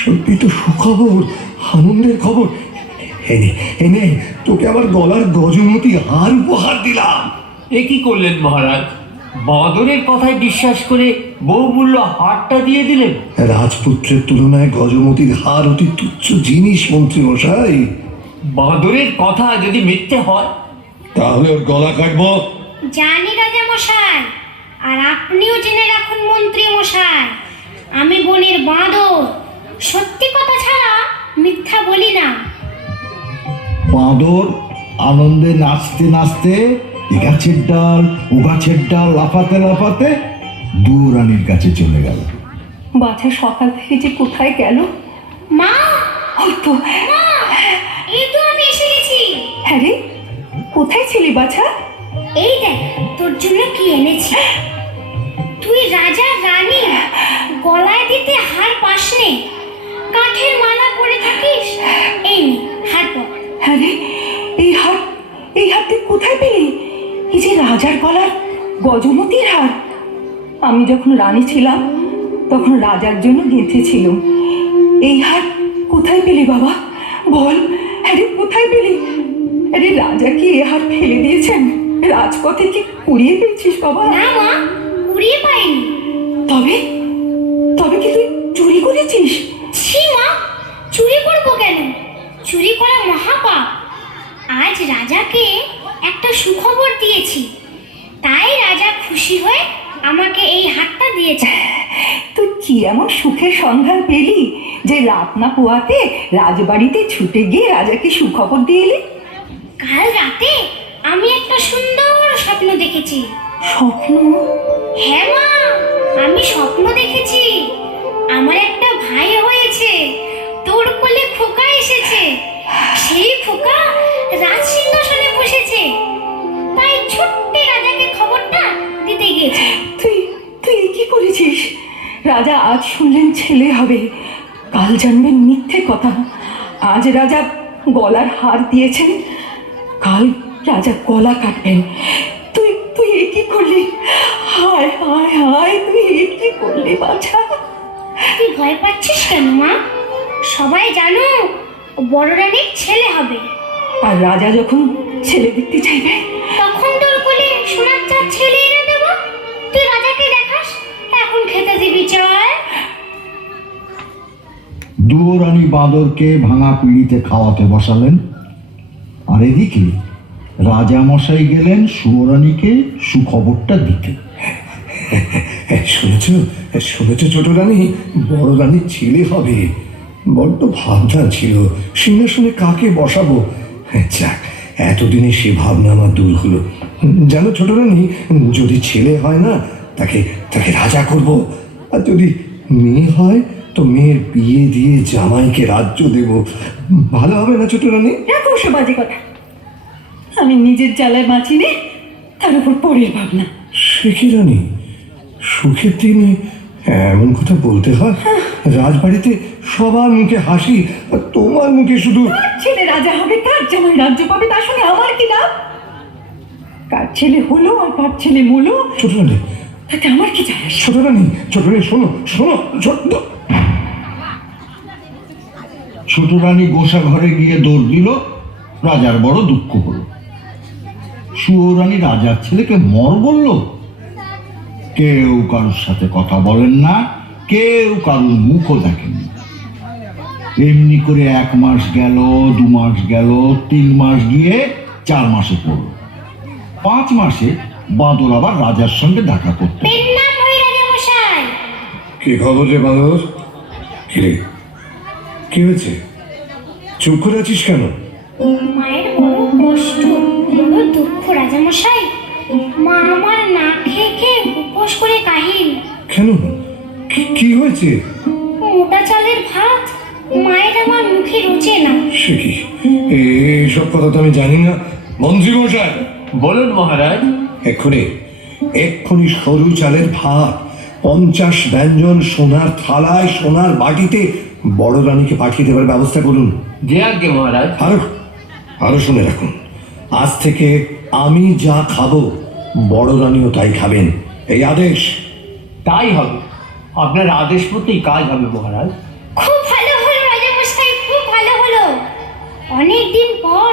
সত্যি তো সুখবর, আনন্দের খবর। এনে এনে তোকে আবার গলার গজমতি হার উপহার দিলাম। এ কি করলেন মহারাজ? বাঁদরের কথায় বিশ্বাস করে বহুমূল্য হারটা দিয়ে দিলেন। রাজপুত্রের তুলনায় গজমতির হার অতি তুচ্ছ জিনিস মন্ত্রী মশাই। বাঁদরের কথা যদি মিথ্যে হয়, তাহলে ওর গলা কাটবো। জানি রাজা মশাই, আর আপনিও জেনে রাখুন মন্ত্রী মশাই, আমি বনের বাঁদর, সত্যি কথা ছাড়া মিথ্যা বলি না। বাঁদর আনন্দে নাচতে নাচতে এ গাছের ডাল ও গাছের ডাল লাফাতে লাফাতে দুয়োরানির কাছে চলে গেল। বাছা সকাল থেকে যে কোথায় গেল? মা, ওই তো। মা, এই তো আমি এসে গেছি। হ্যাঁ রে, কোথায় ছিলি বাছা? এই দেখ তোর জন্য কি এনেছি। তুই রাজা রানী, গলায় দিতে হার পাসনে, কাঠের মালা পরে থাকিস। এই নে হার পর। হ্যাঁ রে, এই হার তুই কোথায় পেলি? এই যে রাজার গলার গজমতির হার। আমি যখন রানী ছিলাম তখন রাজার জন্য গেঁথেছিলাম। এই হার কোথায় পেলি বাবা? বল, হ্যাঁ রে, কোথায় পেলি? আরে রাজা কি এ হার ফেলে দিয়েছেন? রাজপথে কি কুড়িয়ে পেয়েছিস বাবা? না মা, কুড়িয়ে পাইনি। তবে তবে কি তুই চুরি করেছিস? ছি মা, চুরি করবো কেন? চুরি করা মহাপাপ। আজ রাজাকে একটা সুখবর দিয়েছি, তাই রাজা খুশি হয়ে আমাকে এই হারটা দিয়েছে। তুই কি এমন সুখের সন্ধান পেলি যে রাত না পোয়াতে রাজবাড়িতে ছুটে গিয়ে রাজাকে সুখবর দিয়ে এলি? কাল রাতে আমি একটা সুন্দর স্বপ্ন দেখেছি। স্বপ্ন? হ্যাঁ মা, আমি স্বপ্ন দেখেছি আমার একটা ভাই হয়েছে, তোর কোলে খোকা এসেছে, সেই খোকা রাজ সিংহাসনে বসেছে। তাই ছোট্ট রাজাকে খবরটা দিতে গিয়েছে। তুই তুই কি করেছিস? রাজা আজ শুনলেন ছেলে হবে, কাল জানবেন মিথ্যে কথা। আজ রাজা গলার হার দিয়েছেন, কাল রাজা গলা কাটবেন। তুই তুই এ কি করলি? হায় হায় হায়, তুই এ কি করলি বাছা? তুই ভয় পাচ্ছিস কেন মা? সবাই জানো বড় রানীর ছেলে হবে। আর রাজা যখন ছেলে দেখতে চাইবে তখন তোর কোলে সোনার চাঁদ ছেলে এনে দেব। তুই রাজাকে দেখাস, এখন খেতে দিবি চল। দুয়োরানি বাঁদরকে ভাঙা পিঁড়িতে খাওয়াতে বসালেন, আর এদিকে রাজা মশাই গেলেন সুয়োরানীকে সুখবরটা দিতে। শুনেছ শুনেছ ছোট রানী, বড় রানীর ছেলে হবে। বড্ড ভাবনা ছিল সিংহাসনে কাকে বসাবো। যাক, এতদিনে সে ভাবনা আমার দূর হলো। জানো ছোট রানী, যদি ছেলে হয় না তাকে তাকে রাজা করব, আর যদি মেয়ে হয় তো মেয়ের বিয়ে দিয়ে জামাইকে রাজ্য দেব। ভালো হবে না ছোট রানী? রাখো সে বাজে কথা। আমি নিজের জ্বালায় বাঁচি নে, তার উপর পরের ভাবনা। সে কি রানী, সুখের দিনে এমন কথা বলতে হয়? রাজবাড়িতে সবার মুখে হাসি, আর তোমার মুখে শুধু ছেলে রাজা হবে, কার জামাই রাজ্য পাবে, তার সঙ্গে আমার কি লাভ? কার ছেলে হলো আর কার ছেলে মলো, ছোট রানী, তাতে আমার কি যায় আসে? ছোট রানী, ছোট রানী, শোনো শোনো, ছোট ছোট রানী গোসা ঘরে গিয়ে দৌড় দিল। রাজার বড় দুঃখ হলো। সুয়োরানী রাজার ছেলেকে মর বলল। কেউ কারোর সাথে কথা বলেন না, কেউ কারোর মুখও দেখেনি। এমনি করে 1 মাস গেল, 2 মাস গেল, 3 মাস গিয়ে 4 মাসে পড়ল। 5 মাসে বাঁদর আবার রাজার সঙ্গে দেখা করতে। পেন্নাম হই রাজামশাই। কি খবর রে বাঁদর? কি রে, কি হয়েছে? চুপ করে আছিস কেন? মায়ের বড় কষ্ট, বড় দুঃখ রাজামশাই। মা আমার না খেয়ে খেয়ে উপোস করে কাহিল। কেন, কি হয়েছে? মোটা চালের ভাত মায়ের আমার মুখে রুচে না। সে কি, এইসব কথা তো আমি জানি না। মন্ত্রী মশাই, বলুন মহারাজ। এক্ষুনি সরু চালের ভাত 50 ব্যঞ্জন সোনার থালায় সোনার বাটিতে বড় রানীকে পাঠিয়ে দেবার ব্যবস্থা করুন। যে আজ্ঞে মহারাজ। আরো শুনে রাখুন, আজ থেকে আমি যা খাবো বড় রানীও তাই খাবেন, এই আদেশ। তাই হবে, আপনার আদেশ মতোই কাজ হবে মহারাজ। খুব ভালো হলো রাজামশাই, খুব ভালো হলো। অনেকদিন পর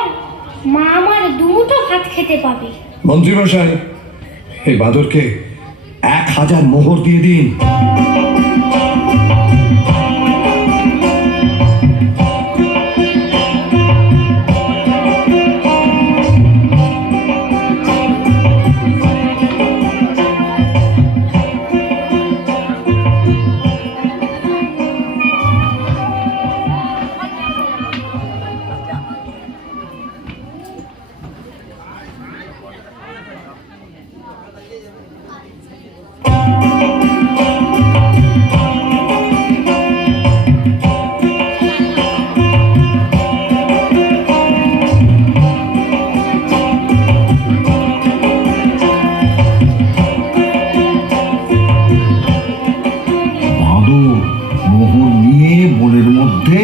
মা আমার দুমুঠো ভাত খেতে পাবে। মন্ত্রী মশাই, এই বাঁদরকে 1000 মোহর দিয়ে দিন। বাঁদর মোহর নিয়ে বনের মধ্যে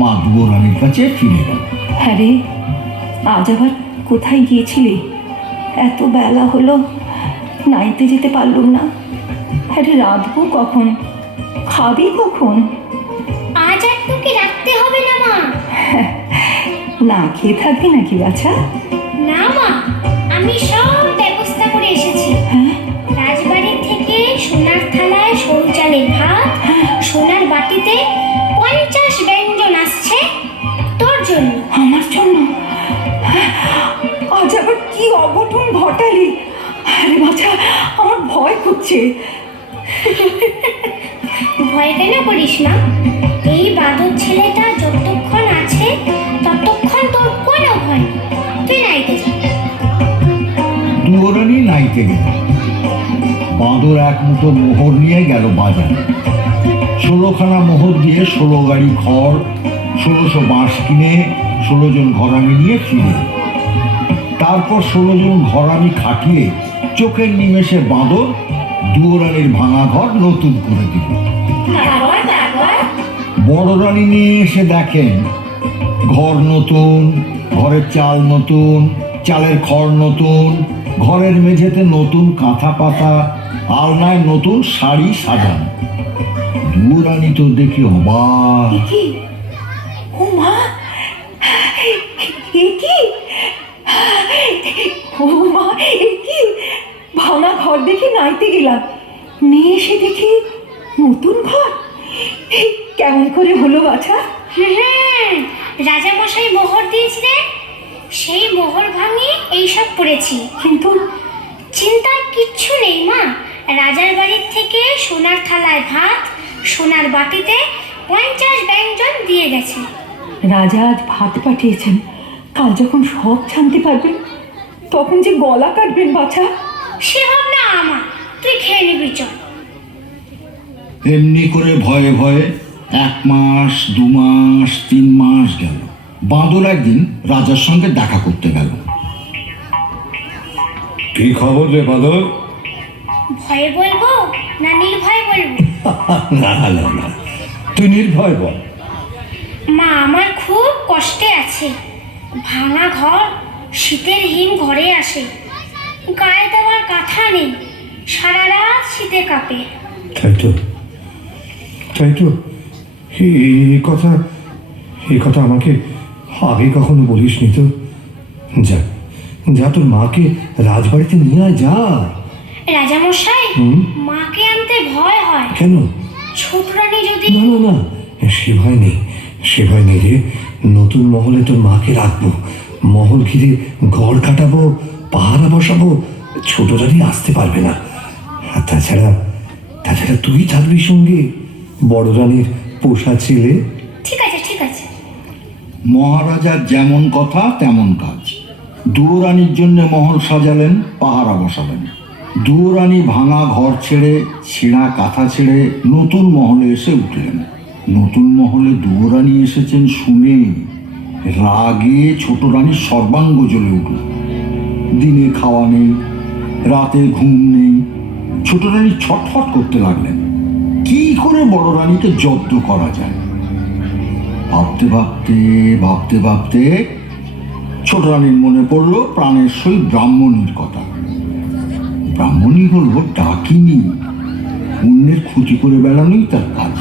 মা দুয়োরানীর কাছে ফিরে গেল। হ্যাঁ রে, আজ আবার কোথায় গিয়েছিলি? এত বেলা হলো, নাইতে যেতে পারলুম না। হ্যাঁ রে, রাঁধবো কখন, খাবি কখন? আজ আর তোকে রাখতে হবে না মা। না খেয়ে থাকবি নাকি বাছা? না মা, আমি সব ব্যবস্থা করে এসেছি। হ্যাঁ, রাজবাড়ি থেকে সোনার থালায় সরু চালের ভাত, সোনার বাটিতে 50 ব্যঞ্জন আসছে তোর জন্য। আমার জন্য? আজ আবার কি অঘটন ঘটালি? আরে বাছা, আমার ভয় করছে। ভয় কেন করিস না? এই বাদর ছেলেটা যতক্ষণ আছে ততক্ষণ তোর কোনো ভয় নেই। তুই নাইতে যা। দুয়োরানী নাইতে গেল। বাঁদর 1 মুঠো মোহর নিয়ে গেল বাজারে। 16খানা মোহর দিয়ে 16 গাড়ি খড়, 1600 বাঁশ কিনে 16 জন ঘরামি নিয়ে ফিরে। তারপর 16 জন ঘরামি খাটিয়ে চোখের নিমেষে বাঁদর দুয়োরানীর ভাঙা ঘর নতুন করে দিল। বড় রানী নিয়ে এসে দেখেন ঘর নতুন, ঘরের চাল নতুন, চালের খড় নতুন, ঘরের মেঝেতে নতুন কাঁথা পাতা, আলনায় নতুন শাড়ি সাজানো। দুয়োরানী তো দেখি অবাক। কি? ও মা, এ কি? ও মা, এ কি? ভাঙা ঘর দেখে নাইতে গেলাম, নিয়ে এসে দেখি নতুন ঘর। কেমন করে হলো বাছা? রাজামশাই মোহর দিয়েছিলেন, সেই মোহর ভাঙিয়ে এইসব করেছি। কিন্তু চিন্তার কিচ্ছু নেই মা। রাজার বাড়ির থেকে সোনার থালায় ভাত, সোনার বাটিতে 50 ব্যঞ্জন দিয়ে গেছে। রাজা আজ ভাত পাঠিয়েছেন, কাল যখন সব জানতে পারবেন তখন যে গলা কাটবেন বাছা। সে ভাবনা আমার, তুই খেয়ে নিবি চল। এমনি করে ভয়ে ভয়ে 1 মাস, 2 মাস, 3 মাস গেল। বাঁদর একদিন রাজার সঙ্গে দেখা করতে গেল। কি খবর রে বাঁদর? ভয়ে বলবো না নির্ভয় বলবো? না না না, তুই নির্ভয় বল। মা আমার খুব কষ্টে আছে। ভাঙা ঘর, শীতের হিম ঘরে আসে, গায়ে দেওয়ার কাঁথা নেই, সারা রাত শীতে কাঁপে। তাই তো, তাই তো, এই কথা আমাকে আগে কখনো বলিসনি তো। যা যা, তোর মাকে রাজবাড়িতে নিয়ে আয়, যা। রাজামশাই, মাকে আনতে ভয় হয়। কেন? ছোট রানী যদি... না না না, সে ভয় নেই, সে ভয় নেই রে। নতুন মহলে তোর মাকে রাখবো, মহল ঘিরে ঘর কাটাবো, পাহারা বসাবো, ছোট রানী আসতে পারবে না। আর তাছাড়া তুই থাকবি সঙ্গে, বড় রানীর পোষা ছেলে। ঠিক আছে, ঠিক আছে। মহারাজার যেমন কথা তেমন কাজ। দুয়োরানীর জন্য মহল সাজালেন, পাহারা বসালেন। দুয়োরানী ভাঙা ঘর ছেড়ে, ছেঁড়া কাঁথা ছেড়ে নতুন মহলে এসে উঠলেন। নতুন মহলে দুয়োরানী এসেছেন শুনে রাগে ছোট রানীর সর্বাঙ্গ জ্বলে উঠল। দিনে খাওয়া নেই, রাতে ঘুম নেই। ছোট রানী ছটফট করতে লাগলেন, কি করে বড় রানীকে জব্দ করা যায়। ভাবতে ভাবতে ভাবতে ভাবতে ছোট রানীর মনে পড়ল প্রাণের সহিত ব্রাহ্মণীর কথা। ব্রাহ্মণী হল ডাকিনী, অন্যের ক্ষতি করে বেড়ানোই তার কাজ।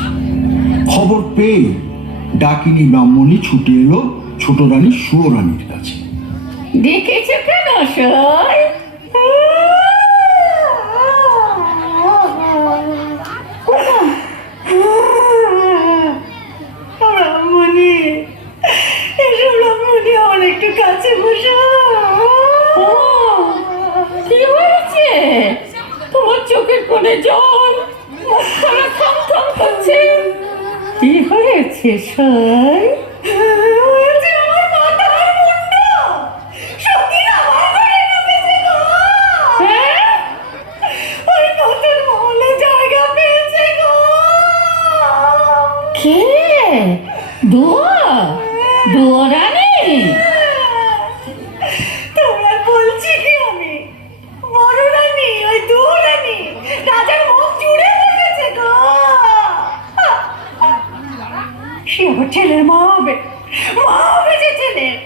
খবর পেয়ে ডাকিনী ব্রাহ্মণী ছুটে এলো ছোট রানী সুয়োরানীর কাছে। দেখেছো কেন সই? ব্রাহ্মণী, এসো ব্রাহ্মণী, আমার একটু কাছে বসো। কি হয়েছে? তোমার চোখের কোণে জল, মুখখানা থমথম করছে। কি হয়েছে সই? কে? দুয়োরানী? তোমরা বলছি কি আমি? বড় রানী, ওই দুয়োরানী রাজার মুখ জুড়ে বসেছে গো। সে আমার ছেলের মা হবে, যে ছেলের।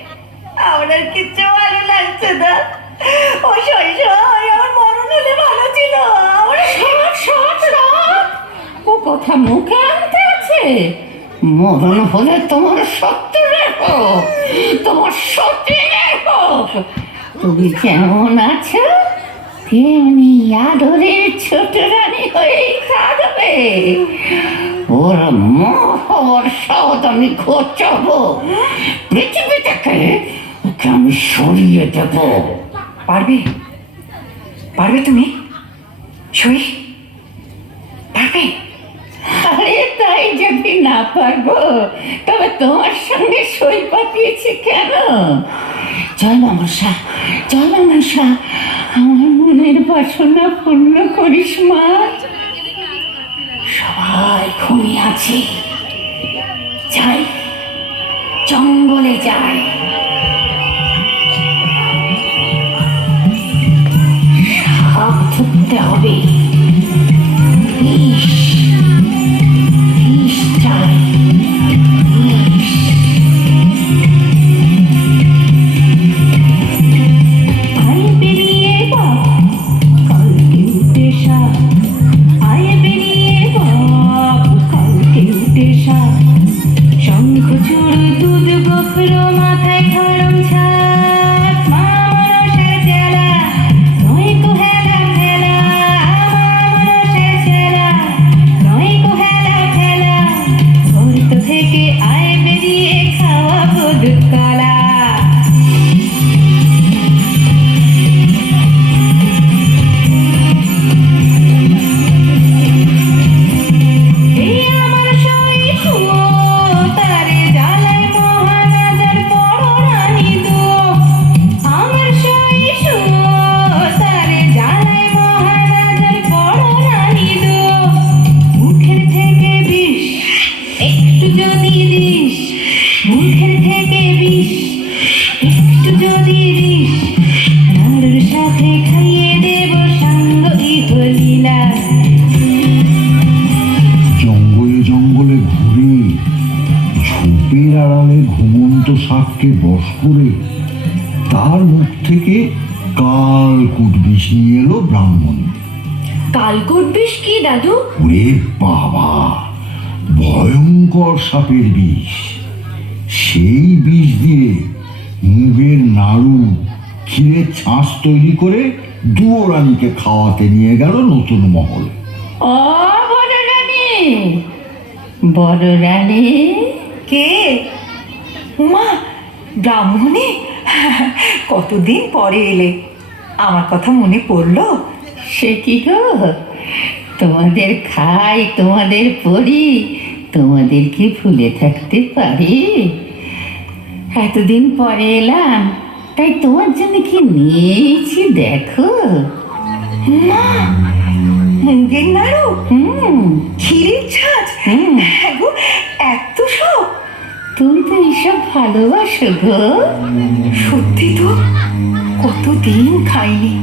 আমার আর কিচ্ছু ভালো লাগছে না। ও শৈশব আমার মরণ হলে ভালো ছিল। ও কথা মুখে আনতে আছে? মরণ হলে তোমার শত্রুরের হোক, তোমার সতীনের হোক, তুমি যেমন আছো তেমনি আদরের ছোট রানী হয়েই থাকবে। ওর মোহর সদ আমি ঘোচাবো, পৃথিবী থেকে ওকে আমি সরিয়ে দেব। পারবে তুমি সই? পারবে? আরে তাই যদি না পারবো তবে তোমার সঙ্গে সই পাঠিয়েছি কেন? জয় মনসা, আমার মনের বাসনা পূর্ণ করিস মা। সবাই ঘুমিয়ে আছে, যাই জঙ্গলে যাই। সাপ ধরতে হবে, বিষ চাই, আয় বেরিয়ে বাপ কালকে উঠে সাপ, আয় বেরিয়ে বাপ কালকে উঠে সাপ। শঙ্খ চূড় দুধ গোপ্র মাথায় সাহস করে তার মুখ থেকে কালকুট বিষ নিয়ে এলো ব্রাহ্মণী। কালকুট বিষ কি দাদু? ওরে বাবা, ভয়ঙ্কর সাপের বিষ। সেই বিষ দিয়ে মুগের নাড়ু, ক্ষীরের ছাঁচ তৈরি করে দুয়োরানীকে খাওয়াতে নিয়ে গেল নতুন মহলে। ও বড় রানী, বড় রানী। কে? মা, ব্রাহ্মণী, কতদিন পরে এলে, আমার কথা মনে পড়লো? সে কি গো, তোমাদের খাই, তোমাদের পড়ি, তোমাদের কি ভুলে থাকতে পারি? এতদিন পরে এলাম, তাই তোমার জন্য কি নিয়েছি দেখো। মা, মুগের নাড়ু, ক্ষীরের ছাঁচ, হ্যাঁ গো, এত সব। তুমি তো এইসব ভালোবাসো গো। সত্যি তো, কতদিন খাইনি।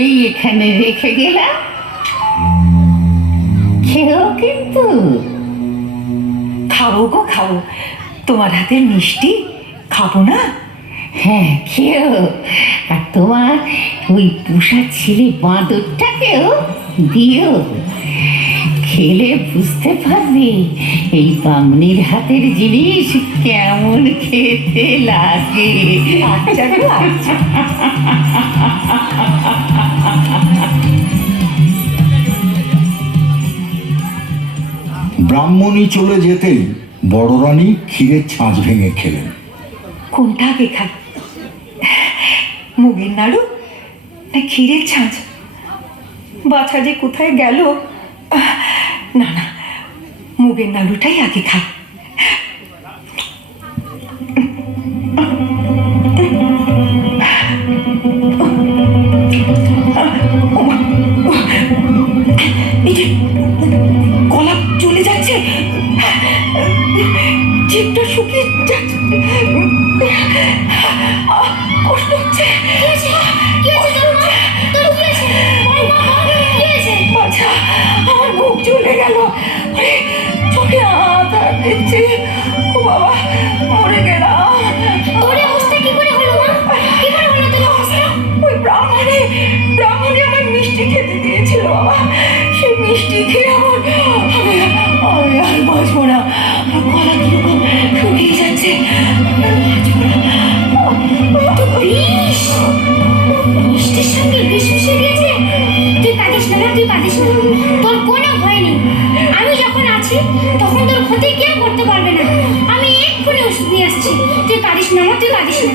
এই এখানে রেখে গেলাম, খেও কিন্তু। খাবো গো খাবো, তোমার হাতের মিষ্টি খাবো না? হ্যাঁ খেও, আর তোমার ওই পোষা ছেলে বাঁদরটাকেও দিও। খেলে বুঝতে পারবে এই বামনির হাতের জিনিস কেমন খেতে লাগে। আচ্ছা গো, আচ্ছা। ব্রাহ্মণী চলে যেতেই বড় রানী ক্ষীরের ছাঁচ ভেঙে খেলেন। কোনটা আগে খাই, মুগের নাড়ু না ক্ষীরের ছাঁচ? বাছা যে কোথায় গেল। না না, মুগের নাড়ুটাই আগে খাই। এই যে গলা চলে যাচ্ছে, জিভটা শুকিয়ে যাচ্ছে, কষ্ট হচ্ছে। বাছা, আমার মুখ চলে গেল, চোখে আধা দিচ্ছে। ও বাবা, মরে গেলাম। ওই ব্রাহ্মণী আমার মিষ্টি খেতে দিয়েছিল বাবা। সেই মিষ্টি খেয়ে আমি আর বাঁচবো না। গলা কিরকম শুকিয়ে যাচ্ছে, মিষ্টির সঙ্গে বিষ মিশিয়ে দিয়েছে। তুই কাঁদিস না, তুই কাঁদিস না, তোর কোনো ভয় নেই। আমি যখন আছি তখন তোর ক্ষতি কেউ করতে পারবে না। আমি এক্ষুনি ওষুধ নিয়ে আসছি, তুই কাঁদিস না, তুই কাঁদিস না।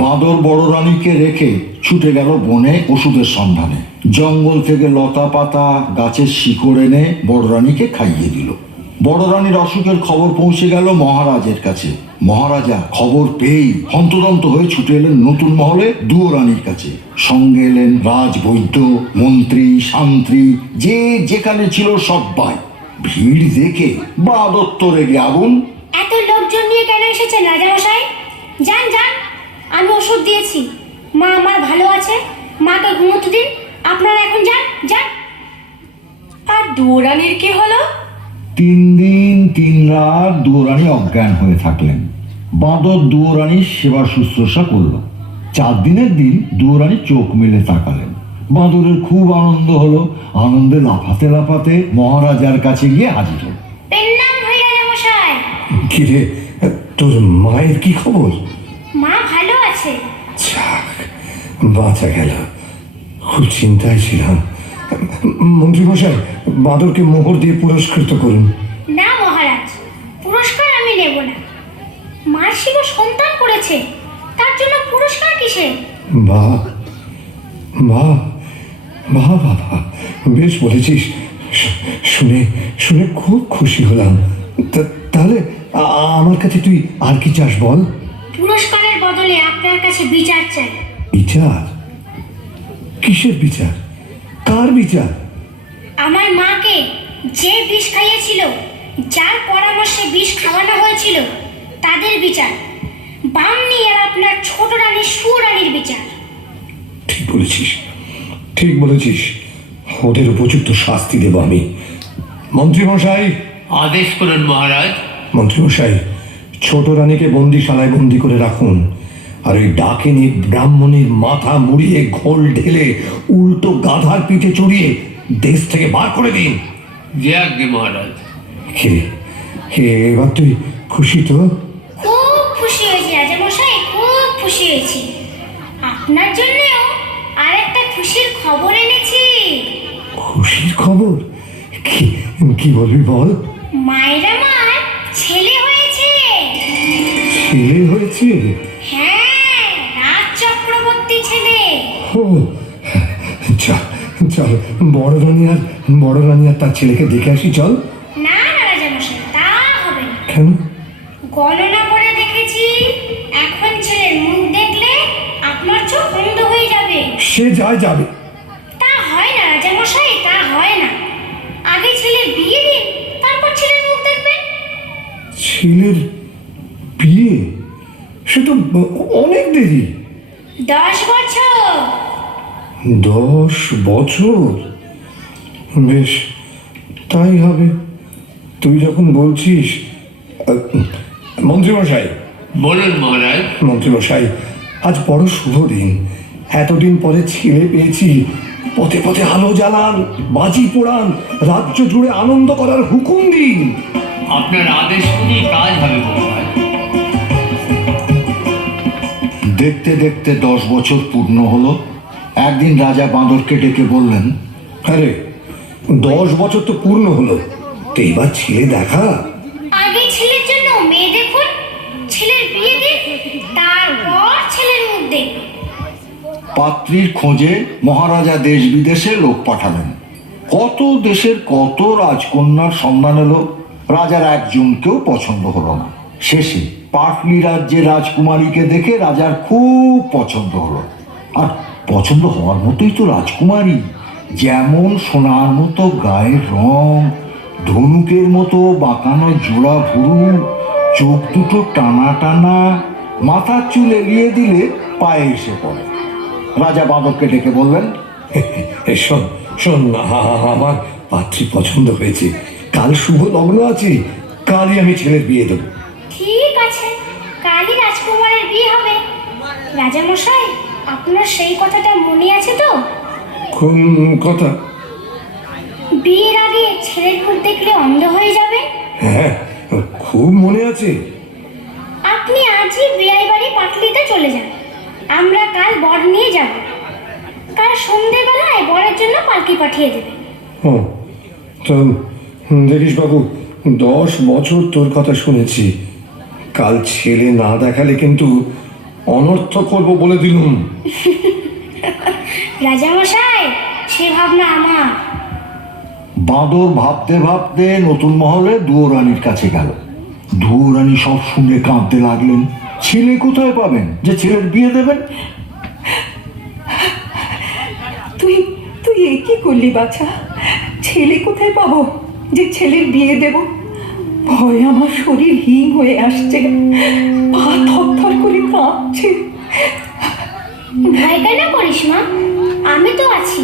বাঁদর বড় রানীকে রেখে ছুটে গেল বনে ওষুধের সন্ধানে। জঙ্গল থেকে লতা পাতা, গাছের শিকড় এনে বড় রানীকে খাইয়ে দিল। বড় রানীর অসুখের খবর পৌঁছে গেল মহারাজের কাছে। মহারাজা খবর পেয়েই হন্তদন্ত হয়ে ছুটে এলেন নতুন মহলে দুয়োরানীর কাছে। সঙ্গে এলেন রাজবৈদ্য, মন্ত্রী, শান্ত্রী, যে যেখানে ছিল সবাই। ভিড় দেখে বাঁদর তো রেগে আগুন। এত লোকজন নিয়ে কেন এসেছেন রাজামশাই? যান যান, আমি ওষুধ দিয়েছি, মা আমার ভালো আছে, মাকে ঘুমোতে দিন। আপনারা এখন যান যান। আর দুয়োরানীর কি হলো? 3 দিন 3 রাত দুয়োরানী অজ্ঞান হয়ে থাকলেন। বাঁদর দুয়োরানীর সেবা শুশ্রূষা করল। 4 দিনের দিন দুয়োরানী চোখ মেলে তাকালেন। বাঁদরের খুব আনন্দ হলো। আনন্দে লাফাতে লাফাতে মহারাজার কাছে গিয়ে হাজির হল। পেন্নাম হই রাজামশাই। কিরে, তোর মায়ের কি খবর? মা ভালো আছে। যাক, বাঁচা গেল, খুব চিন্তায় ছিলাম। মন্ত্রীমশাই, বাঁদরকে মোহর দিয়ে পুরস্কৃত করুন। না মহারাজ, পুরস্কার আমি নেব না। মার শিব সন্তান করেছে, তার জন্য পুরস্কার কিসে? বাহ বাহ বাহ বাবা, বেশ বলেছিস। শুনে শুনে খুব খুশি হলাম। তাহলে আমার কাছে তুই আর কি চাস বল? পুরস্কারের বদলে আপনার কাছে বিচার চাই। বিচার? কিসের বিচার? কার বিচার? আমার মাকে যে বিষ খাইয়েছিল, যার পরামর্শে বিষ খাওয়ানো হয়েছিল, তাদের বিচার। বামনি আর আপনার ছোট রানী সুরানীর বিচার। ঠিক বলেছিস, ঠিক বলেছিস। ওদের উপযুক্ত শাস্তি দেব আমি। মন্ত্রীমশাই, আদেশ করুন মহারাজ। মন্ত্রীমশাই, ছোট রানীকে বন্দিশালায় বন্দি করে রাখুন, আর ওই ডাকিনী ব্রাহ্মণীর মাথা মুড়িয়ে ঘোল ঢেলে উল্টো গাধার পিঠে চড়িয়ে দেশ থেকে বার করে দিন। যে আজ্ঞে মহারাজ। এবার তুই খুশি তো? খুব খুশি হয়েছি রাজামশাই, খুব খুশি হয়েছি। আপনার জন্যও আরেকটা খুশির খবর এনেছি। খুশির খবর? কি কি বলবি বল। মায়ের আমার ছেলে হয়েছে। ছেলে হয়েছে? হ্যাঁ, রাজ চক্রবর্তী ছেলে। ও চল চল, বড় রানী আর তার ছেলেকে দেখে আসি, চল। না না রাজামশাই, তা হবে না। কেন? গণনা করে দেখেছি, এখন ছেলের মুখ দেখলে আপনার চোখ বন্ধ হয়ে যাবে। সে যায় যাবে। তা হয় না রাজামশাই, তা হয় না। আগে ছেলের বিয়ে দিন, তারপর ছেলের মুখ দেখবেন। ছেলের বিয়ে? সে তো অনেক দেরি। 10 বছর। 10 বছর? বেশ, তাই হবে। তুই যখন বলছিস। মন্ত্রীমশাই, বলুন মহারাজ। মন্ত্রীমশাই, আজ বড় শুভ দিন। এতদিন পরে ছেলে পেয়েছি। পথে পথে আলো জ্বালান, বাজি পোড়ান, রাজ্য জুড়ে আনন্দ করার হুকুম দিন। আপনার আদেশ শুনেই কাজ হবে মহারাজ। দেখতে দেখতে 10 বছর পূর্ণ হলো। একদিন রাজা বাঁদরকে ডেকে বললেন, আরে 10 বছর তো পূর্ণ হলো, তো এবার ছেলে দেখা। আগে ছেলের জন্য মেয়ে দেখুন, ছেলের বিয়ে দিন, তারপর ছেলের মুখ দেখুন। পাত্রীর খোঁজে মহারাজা দেশ বিদেশে লোক পাঠালেন। কত দেশের কত রাজকন্যার সন্ধান এলো, রাজার একজনকেও পছন্দ হলো না। শেষে পাটলি রাজ্যে রাজকুমারীকে দেখে রাজার খুব পছন্দ হলো। আর পছন্দ হওয়ার মতোই তো রাজকুমারী, যেমন সোনার মতো গায়ের রং, ধনুকের মতো বাঁকানো জোড়া ভুরু, চোখ দুটো টানা টানা, মাথার চুল এলিয়ে দিলে পায়ে এসে পড়ে। রাজা বাঁদরকে ডেকে বললেন, শোন শোন, আমার পাত্রী পছন্দ হয়েছে। কাল শুভ লগ্ন আছে, কালই আমি ছেলের বিয়ে দেবো। ঠিক আছে, কালই রাজকুমারের বিয়ে হবে। রাজামশাই, আপনার সেই কথাটা মনে আছে তো? কোন কথা? বিয়ের আগে ছেলের মুখ দেখলে অন্ধ হয়ে যাবে। হ্যাঁ, খুব মনে আছে। আপনি আজই বিয়ে বাড়ি পাটলিতে চলে যান, আমরা কাল বর নিয়ে যাব। কাল সন্ধ্যেবেলায় বরের জন্য পালকি পাঠিয়ে দেবে। ও তো দেখিস বাবু, 10 বছর তোর কথা শুনেছি। কাল ছেলে না দেখালে কিন্তু অনর্থ করবো বলে দিলুম। রাজামশাই, সে ভাবনা আমার। বাঁদর ভাবতে ভাবতে নতুন মহলে দুয়োরানীর কাছে গেল। দুয়োরানী সব শুনে কাঁদতে লাগলেন। ছেলে কোথায় পাবেন যে ছেলের বিয়ে দেবেন? তুই তুই এ কি করলি বাছা? ছেলে কোথায় পাবো যে ছেলের বিয়ে দেব? ভয় আমার শরীর হিম হয়ে আসছে, পা থরথর করে কাঁপছে। ভয় কেন করিস মা, আমি তো আছি।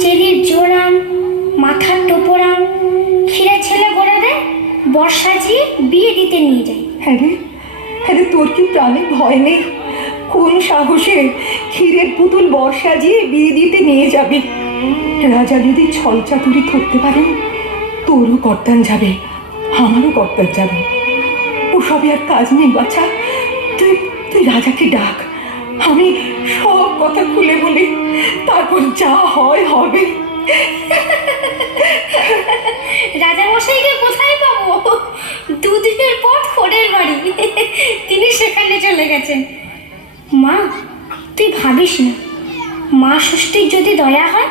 চেলির জোড়ান, মাথার টোপরান, ক্ষীরে ছেলে গোড়ারে বর সাজিয়ে বিয়ে দিতে নিয়ে যাই। হ্যাঁ রে, তোর কি প্রাণে ভয় নেই? কোন সাহসে ক্ষীরের পুতুল বর সাজিয়ে বিয়ে দিতে নিয়ে যাবি? রাজা যদি ছল চাতুরি ধরতে পারেন, তোরও কর্তান যাবে, আমারও কর্তান যাবে। ওসবে আর কাজ নেই বাছা। তুই রাজাকে ডাক, আমি সব কথা খুলে বলি, তারপর যা হয় হবে। রাজামশাইকে কোথায় পাবো? 2 দিনের পর খোড়ের বাড়ি, তিনি সেখানে চলে গেছেন। মা, তুই ভাবিস না, মা ষষ্ঠীর যদি দয়া হয়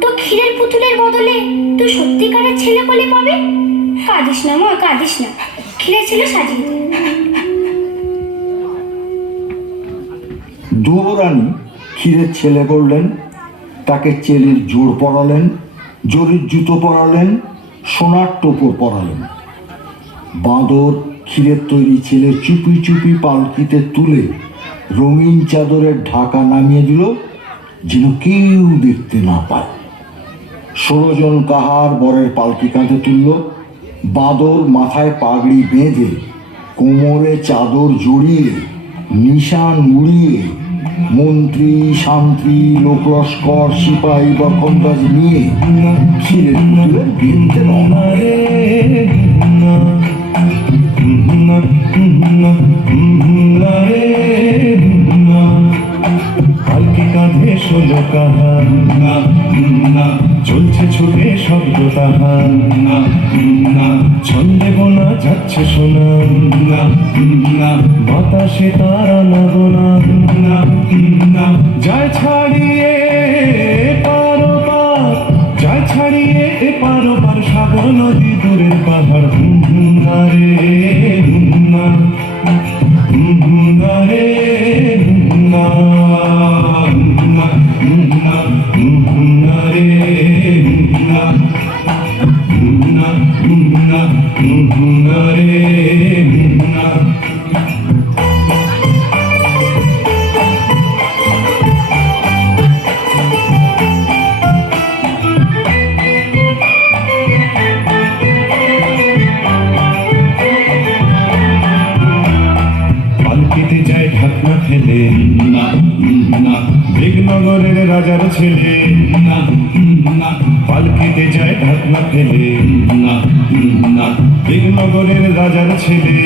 তো ক্ষীরের পুতুলের বদলে তুই সত্যিকারের ছেলে বলে পাবে। কাঁদিস না মা, কাঁদিস না, ক্ষীরের ছেলে সাজিয়ে দে। দুয়োরানী ক্ষীরের ছেলে করলেন, তাকে চেলির জোড় পরালেন, জরির জুতো পরালেন, সোনার টোপর পরালেন। বাঁদর ক্ষীরের তৈরি ছেলে চুপি চুপি পালকিতে তুলে রঙিন চাদরের ঢাকা নামিয়ে দিল, যেন কেউ দেখতে না পায়। 16 জন কাহার বরের পালকি কাঁধে তুলল। বাঁদর মাথায় পাগড়ি বেঁধে কোমরে চাদর জড়িয়ে নিশান মুড়িয়ে মন্ত্রী শান্তি লোকলস্কর সিপাহী বরকন্দাজ নিয়ে ক্ষীরের পুতুলের বিয়েতে রওনা পালকি কাঁধে 16 কাহার চলছে ছুটে শব্দ তাহার ছন্দে গোনা যাচ্ছে সোনা বাতাসে তারা না গোনা যায় ছাড়িয়ে পারো পার যায় ছাড়িয়ে পারো পার সাগর নদী দূরের পাহাড় পালকিতে যায় ঢাকনা ফেলে দিগনগরের রাজার ছেলে পালকিতে যায় ঢাকনা ফেলে দিগনগরের রাজার ছেলে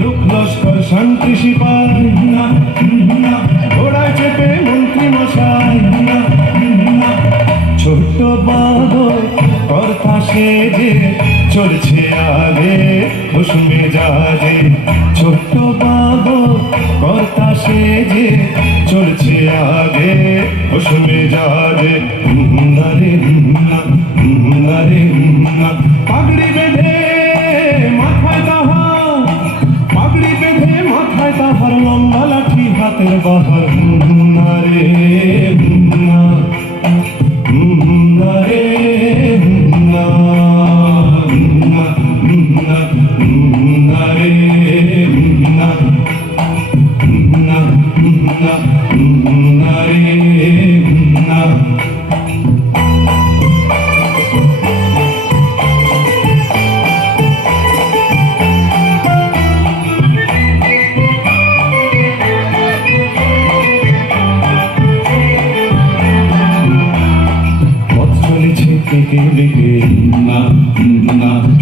লোক লস্কর শান্তি সিপাহী ঘোড়ায় চেপে মন্ত্রী মশাই ছোট্ট বাঁদর কর্তা সেজে চলছে আগে খুশমে জাজে ছোট্ট বাঁদর কর্তা সেজে চলছে আগে খুশমে জাজে পাগড়ি বেঁধে মাথায় তাহার পাগড়ি বেঁধে মাথায় তাহার লম্বা লাঠি হাতের বাহার রে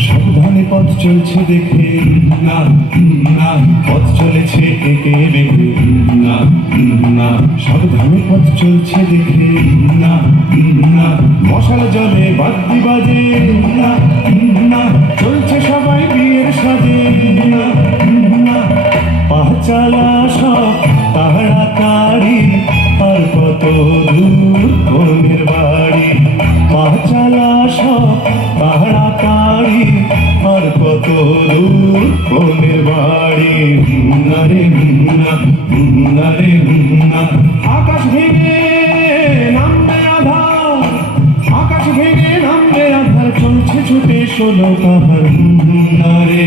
সাবধানে পথ চলছে দেখে পথ চলেছে একে বেঁকে সাবধানে পথ চলছে দেখে মশাল জলে বাদ্যি বাজে চলছে সবাই বিয়ের সাজে পাঁচালা সব তাড়াতাড়ি আর কত দূর কনের বাড়ি পাঁচালা সব তাড়াতাড়ি আর কত দূর কনের বাড়ি আকাশ ভেঙে নামবে আধার আকাশ ভেঙে নামবে আধার চলছে ছুটে 16 কাহার রে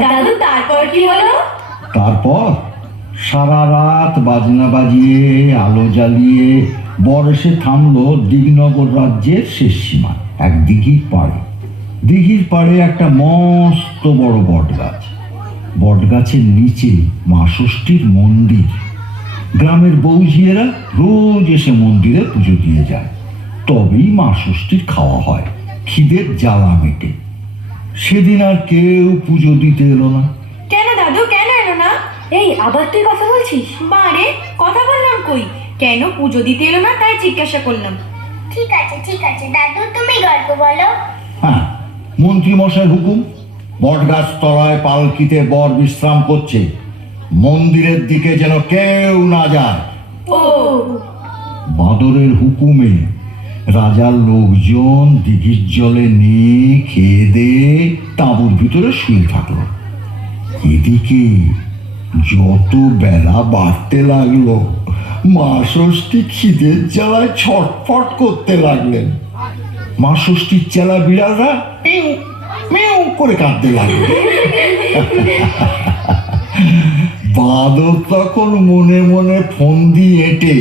দাদু তারপর কি হলো? তারপর সারা রাত বাজনা বাজিয়ে আলো জ্বালিয়ে বর্ষে থামলো দিগনগর রাজ্যের শেষ সীমা এক দিঘির পাড়ে। দিঘির পাড়ে একটা মস্ত বড় বটগাছ। বটগাছের নিচে মা ষষ্ঠীর মন্দির। গ্রামের বৌঝিয়েরা রোজ এসে মন্দিরে পুজো দিয়ে যায়, তবেই মা ষষ্ঠীর খাওয়া হয়, খিদের জ্বালা মেটে। সেদিন আর কেউ পুজো দিতে এলো না। কেন দাদু, কেন এলো না? এই আবার তুই কথা বলছিস? বারে কথা বললাম কই, কেন পুজো দিতে এলো না তাই জিজ্ঞাসা করলাম। ঠিক আছে দাদু, তুমি গল্প বলো। হ্যাঁ, মন্ত্রী মশাই হুকুম, বটগাছ তলায় পালকিতে বর বিশ্রাম করছে, মন্দিরের দিকে যেন কেউ না যায়। ও বাঁদরের হুকুমে রাজার লোকজন দিঘির জলে নিয়ে খেয়ে দিয়ে তাঁবুর ভিতরে শুয়ে থাকলো। এদিকে যত বেলা বাড়তে লাগলো, মা ষষ্ঠী খিদের জ্বালায় ছটফট করতে লাগলেন। মা ষষ্ঠীর চেলা বিড়ালরা মিউ মিউ করে কাঁদতে লাগলো। বাঁদর তখন মনে মনে ফোন দিয়ে এঁটে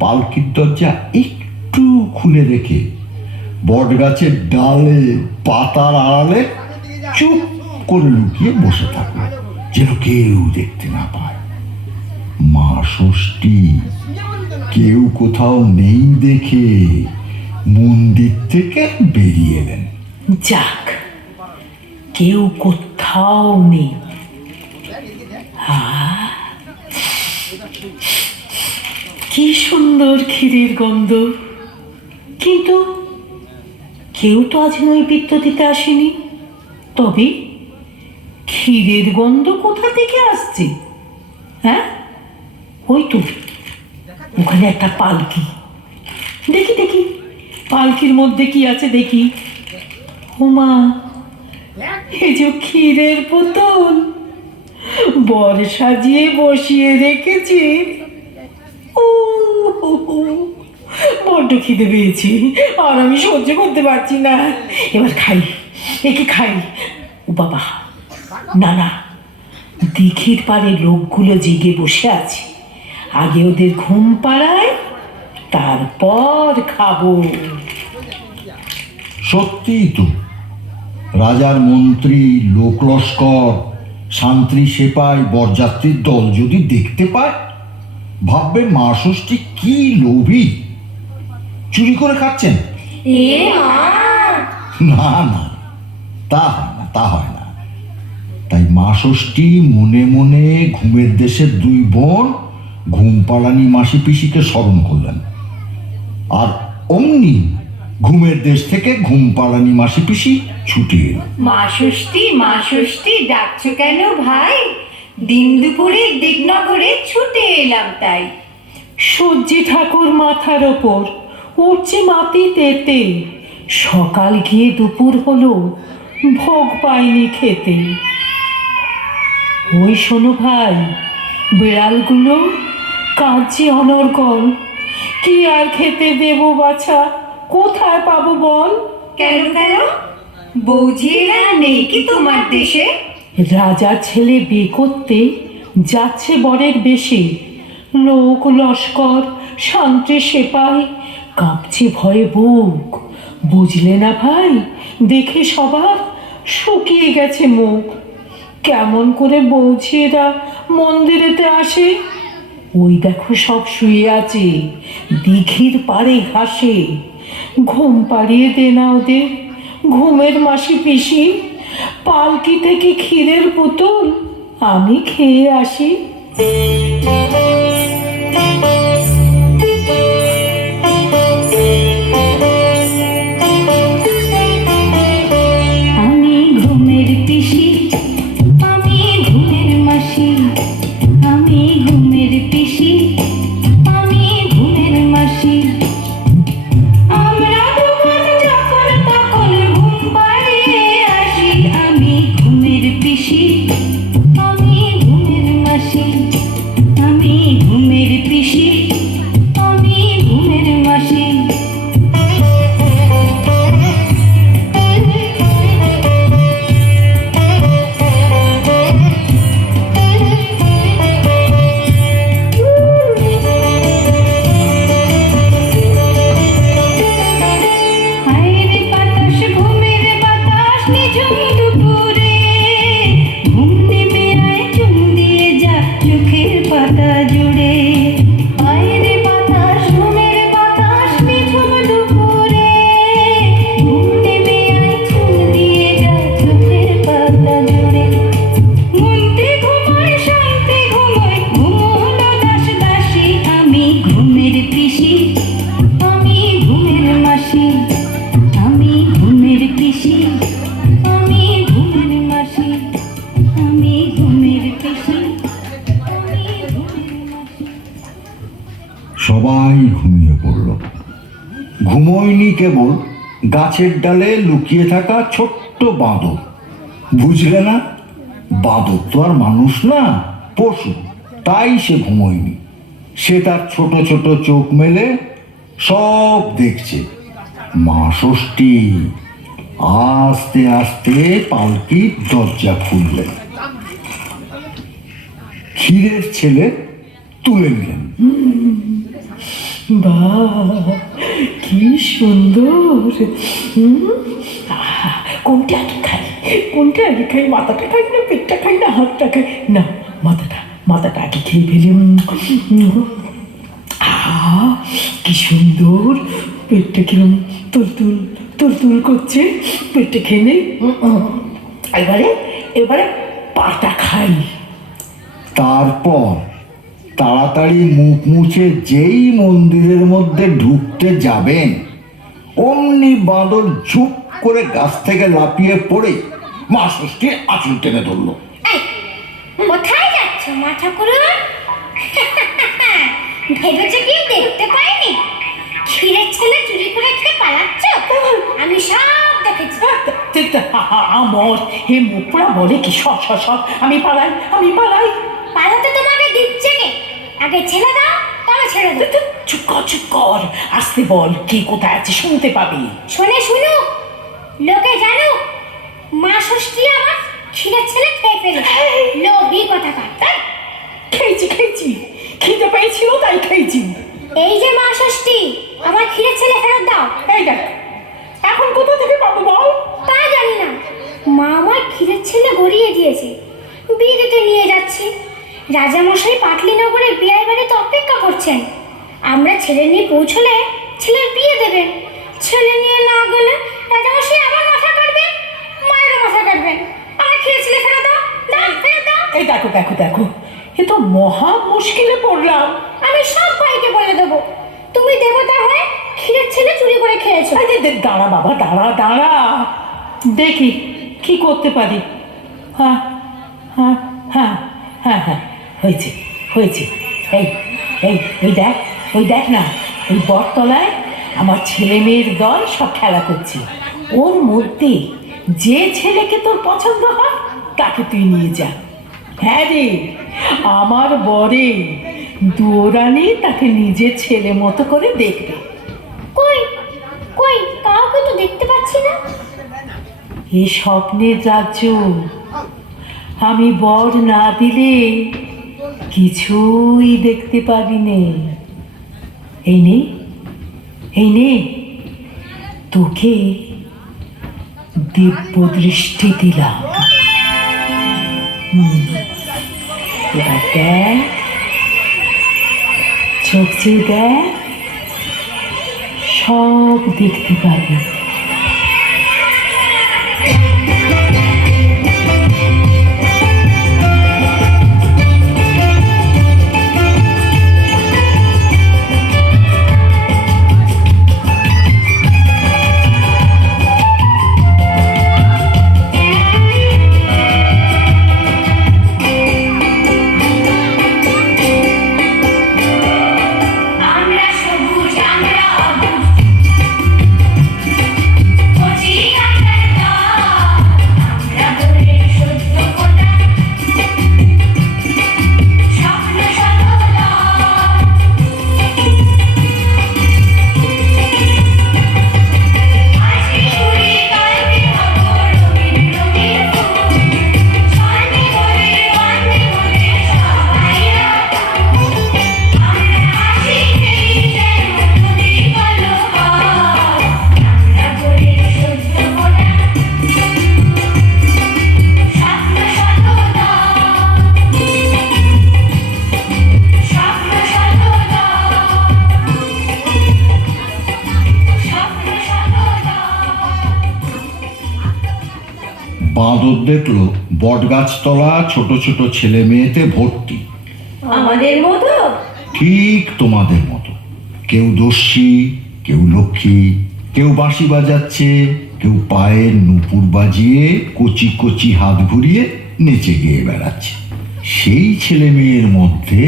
পালকির দরজা একটু খুলে রেখে বট গাছের ডালে পাতার আড়ালে চুপ করে লুকিয়ে বসে থাকলো, যেন কেউ দেখতে না পায়। মা ষষ্ঠী কেউ কোথাও নেই দেখে মন্দির থেকে বেরিয়ে এলেন। যাক, কেউ কোথাও নেই। কি সুন্দর ক্ষীরের গন্ধ, কিন্তু কেউ তো আজ নৈবেদ্য দিতে আসেনি। তবে ক্ষীরের গন্ধ কোথা থেকে আসছে? হ্যাঁ, ওই তো ওখানে একটা পালকি। দেখি দেখি পালকির মধ্যে কি আছে দেখি। ওমা, এই যে ক্ষীরের বোতল বর সাজিয়ে বসিয়ে রেখেছে। ও বড্ড খিদে পেয়েছি, আর আমি সহ্য করতে পারছি না। এবার খাই, একে খাই। ও বাবা, না না, দিঘির পাড়ে লোকগুলো জেগে বসে আছে, আগে ওদের ঘুম পাড়ায়, তারপর খাবো। সত্যিই তো, রাজার মন্ত্রী, লোকলস্কর, শান্তি সেপাই, বরযাত্রীর দল যদি দেখতে পায়, ভাববে মা ষষ্ঠী কি লোভী, চুরি করে খাচ্ছেন। না না, তা হয় না, তা হয় না। তাই মা ষষ্ঠী মনে মনে ঘুমের দেশের দুই বোন ঘুমপাড়ানি মাসি পিসিকে স্মরণ করলেন, আর অমনি ঘুমের দেশ থেকে ঘুমপাড়ানি মাসি পিসি ছুটে এল। মা ষষ্ঠী ডাকছো কেন ভাই? দিন দুপুরে দিগনগরে ছুটে এলাম তাই। সূর্যি ঠাকুর মাথার ওপর উঠছে মাটিতেতে, সকাল গিয়ে দুপুর হলো, ভোগ পাইনি খেতে। ওই শোনো ভাই, বিড়ালগুলো কাঁদছে অনর্গল, কি আর খেতে দেবো বাছা, কোথায় পাবো বল? কেন কেন, বৌঝিয়েরা নেই কি তোমার দেশে? রাজার ছেলে বিয়ে করতে যাচ্ছে বরের বেশে, লোক লস্কর, শান্তি সেপাই, কাঁপছে ভয়ে বুক। বুঝলে না ভাই, দেখে সবার শুকিয়ে গেছে মুখ। কেমন করে বৌঝিয়েরা মন্দিরেতে আসে? ওই দেখো সব শুয়ে আছে দিঘির পাড়ে ঘাসে। ঘুম পাড়িয়ে দে না ওদের, ঘুমের মাসি পিসি। পালকি থেকে ক্ষীরের পুতুল আমি খেয়ে আসি। আমি ঘুমের পিসি, আমি ঘুমের মাসি, আমি ঘুমের পিসি, আমি ঘুমের মাসি। আমরা দুজন যখন তখন ঘুম পাড়িয়ে আসি। আমি ঘুমের পিসি, আমি ঘুমের মাসি, আমি ঘুমের পিসি, আমি ঘুমের মাসি। হায়রে বাতাস, ঘুমের বাতাস, নিঝুম দুপুরে ঘুম নেমে আয়, চুন দিয়ে যা চোখের পাতা জুড়ে। হায়রে বাতাস, ঘুমের বাতাস, নিঝুম দুপুরে ঘুম নেমে আয়, চুন দিয়ে যা চোখের পাতা জুড়ে। মন্ত্রী ঘুমায়, শান্তি ঘুমায়, ঘুমোলো দাস দাসী। আমি ঘুমের পিসি, আমি ঘুমের মাসি, আমি ঘুমের পিসি, আমি ঘুমের মাসি, আমি ঘুমের পিসি, আমি ঘুমের মাসি। সবাই ঘুমিয়ে পড়ল। ঘুমোয়নি কেবল গাছের ডালে লুকিয়ে থাকা ছোট্ট বাঁদর। বুঝলে না, বাঁদর তো আর মানুষ না, পশু, তাই সে ঘুমোয়নি। সে তার ছোট ছোট চোখ মেলে সব দেখছে। মা ষষ্ঠী আস্তে আস্তে পালকির দরজা খুললেন। ক্ষীরের ছেলে তুলে নিলেন। বাহ, কি সুন্দর! কোনটা আগে খাই, কোনটা আগে খাই? মাথাটা খাই না পেটটা খাই না হাতটা খাই? না, মাথাটা আগে খেয়ে ফেলি। কি সুন্দর! পেটটা কিরম তুল করছে। পেটটা খেয়ে নেই। এবারে পাটা খাই। তারপর তাড়াতাড়ি মুখ মুছে যেই মন্দিরের মধ্যে ঢুকতে যাবেন, অমনি বাঁদর ঝুপ করে গাছ থেকে লাফিয়ে পড়ে মা ষষ্ঠীর আঁচল টেনে ধরল। এই, কোথায় যাচ্ছ মা ঠাকুরন? ভেবেছো কি দেখতে পাইনি? ক্ষীরের ছেলে চুরি করে খেয়ে পালাচ্ছ? আমি সব দেখেছি। আমর হে মুখরা বলে কি সব আমি পালাই। পালাতে তোমাকে দিচ্ছে কে? আগে ছেড়ে দাও, তবে ছেড়ে দাও। চুপ কর, আসতে বল, কি কোথায় আছে শুনতে পাবি। শুনুক, লোকে জানুক, মা ষষ্ঠী আমার ক্ষীরের ছেলে খেয়ে ফেলে। লোভী কোথাকার। খেয়েছি, খিদে পেয়েছিল তাই খেয়েছি। এই যে মা ষষ্ঠী, আমার ক্ষীরের ছেলে ফেরত দাও। এই দেখ, এখন কোথা থেকে পাবো বল? তা জানি না, মা আমার ক্ষীরের ছেলে গড়িয়ে দিয়েছে, বিয়ে দিতে নিয়ে যাচ্ছে। রাজামশাই পাটলিনগরে বিয়ের বাড়িতে অপেক্ষা করছেন। আমরা ছেলে নিয়ে পৌঁছলে ছেলের বিয়ে দেবেন। ছেলে নিয়ে না গেলে রাজামশাই আমার মাথা কাটবেন, মায়েরও মাথা কাটবেন। আমার ক্ষীরের ছেলে ফেরত দাও, ফেরত দাও। এই দেখো, এ তো মহা মুশকিলে পড়লাম। আমি সব ভাইকে বলে দেবো তুমি দেবতা হয়ে ক্ষীরের ছেলে চুরি করে খেয়েছো। দাঁড়া বাবা, দাঁড়া, দেখি কি করতে পারি। হ্যাঁ, হয়েছে। ওই দেখ না, ওই বটতলায় আমার ছেলে মেয়ের দল সব খেলা করছে। ওর মধ্যে যে ছেলেকে তোর পছন্দ হয় তাকে তুই নিয়ে যা। হ্যাঁ রে, আমার বরে দুয়োরানি তাকে নিজের ছেলে মতো করে দেখবে। কই কাউকে তো দেখতে পাচ্ছি না। এ স্বপ্নের রাজ্য, আমি বর না দিলে কিছুই দেখতে পাবি নে। এই নে তোকে দিব্য দৃষ্টি দিলাম। এবার দেখ, চোখ চেয়ে দেখ, সব দেখতে পাবি। বাঁদর দেখলো বটগাছতলা ছোট ছোট ছেলে মেয়েতে ভর্তি। আমাদের মতো? ঠিক তোমাদের মতো। কেউ দস্যি, কেউ লক্ষ্মী, কেউ বাঁশি বাজাচ্ছে, কেউ পায়ের নুপুর বাজিয়ে কচি কচি হাত ঘুরিয়ে নেচে গিয়ে বেড়াচ্ছে। সেই ছেলে মেয়ের মধ্যে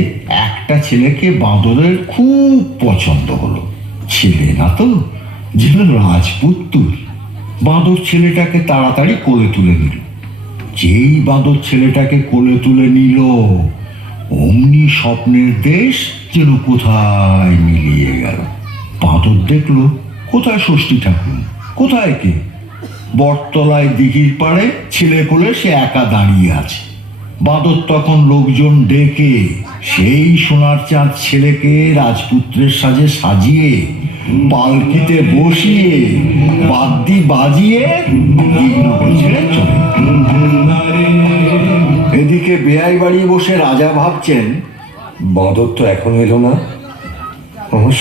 একটা ছেলেকে বাঁদরের খুব পছন্দ হলো। ছেলে না তো, যেন রাজপুত্তুর। বাঁদর ছেলেটাকে তাড়াতাড়ি কোলে তুলে নিল। যেই বাঁদর ছেলেটাকে কোলে তুলে নিল, অমনি স্বপ্নের দেশ যেন কোথায় মিলিয়ে গেল। বাঁদর দেখলো কোথায় ষষ্ঠী ঠাকুর, কোথায় কে? বটতলায় দিঘির পাড়ে ছেলে কোলে সে একা দাঁড়িয়ে আছে। বাঁদর তখন লোকজন ডেকে সেই সোনার চাঁদ ছেলেকে রাজপুত্রের সাজে সাজিয়ে পালকিতে বসিয়ে বাদ্যি বাজিয়ে দিগনগর ছেড়ে চলে গেল। এদিকে বেয়াই বাড়ি বসে রাজা ভাবছেন, বাঁদর তো এখনো এলো না। আমার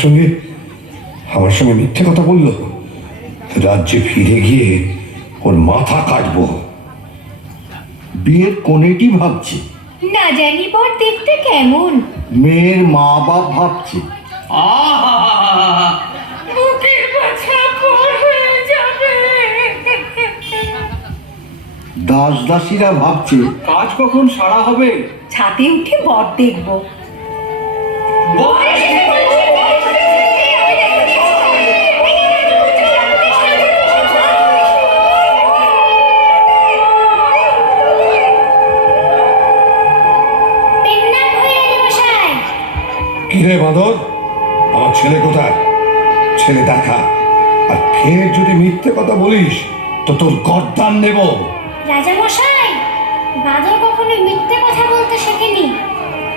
সঙ্গে মিথ্যে কথা বললো। রাজ্যে ফিরে গিয়ে ওর মাথা কাটবো। বিয়ের কোনেটি ভাবছে, না জানি বর দেখতে কেমন। মেয়ের মা বাপ ভাবছে, বুকের বাছা পর হয়ে যাবে। দাস দাসীরা ভাবছে, কাজ কখন সারা হবে? ছাদে উঠে বর দেখবো। পেন্নাম হয়ে এলো মশাই। কিরে বাঁদর, আমার ছেলে কোথায়? ছেলে দেখা। আর ফের যদি মিথ্যে কথা বলিস তো তোর গর্দান নেব। রাজা মশাই, বাঁদর কখনো মিথ্যে কথা বলতে শেখেনি।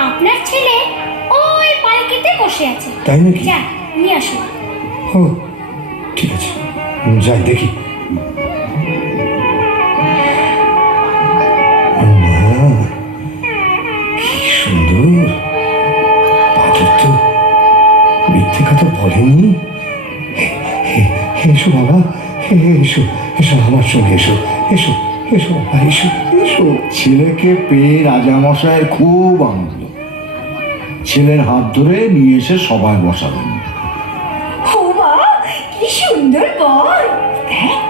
আপনার ছেলে ওই পালকিতে বসে আছে। তাই নাকি? যা নিয়ে আসুন। ও ঠিক আছে, যাই দেখি। মা, কি সুন্দর! বাঁদর তো মিথ্যে কথা বলেনি। এসো বাবা, এসো এসো আমার সঙ্গে, এসো এসো এসো বাবা, এসো এসো। ছেলেকে পেয়ে রাজামশাইয়ের খুব আনন্দ। ছেলের হাত ধরে নিয়ে এসে সবাই বসালেন। ও মা, কি সুন্দর বর! দেখ,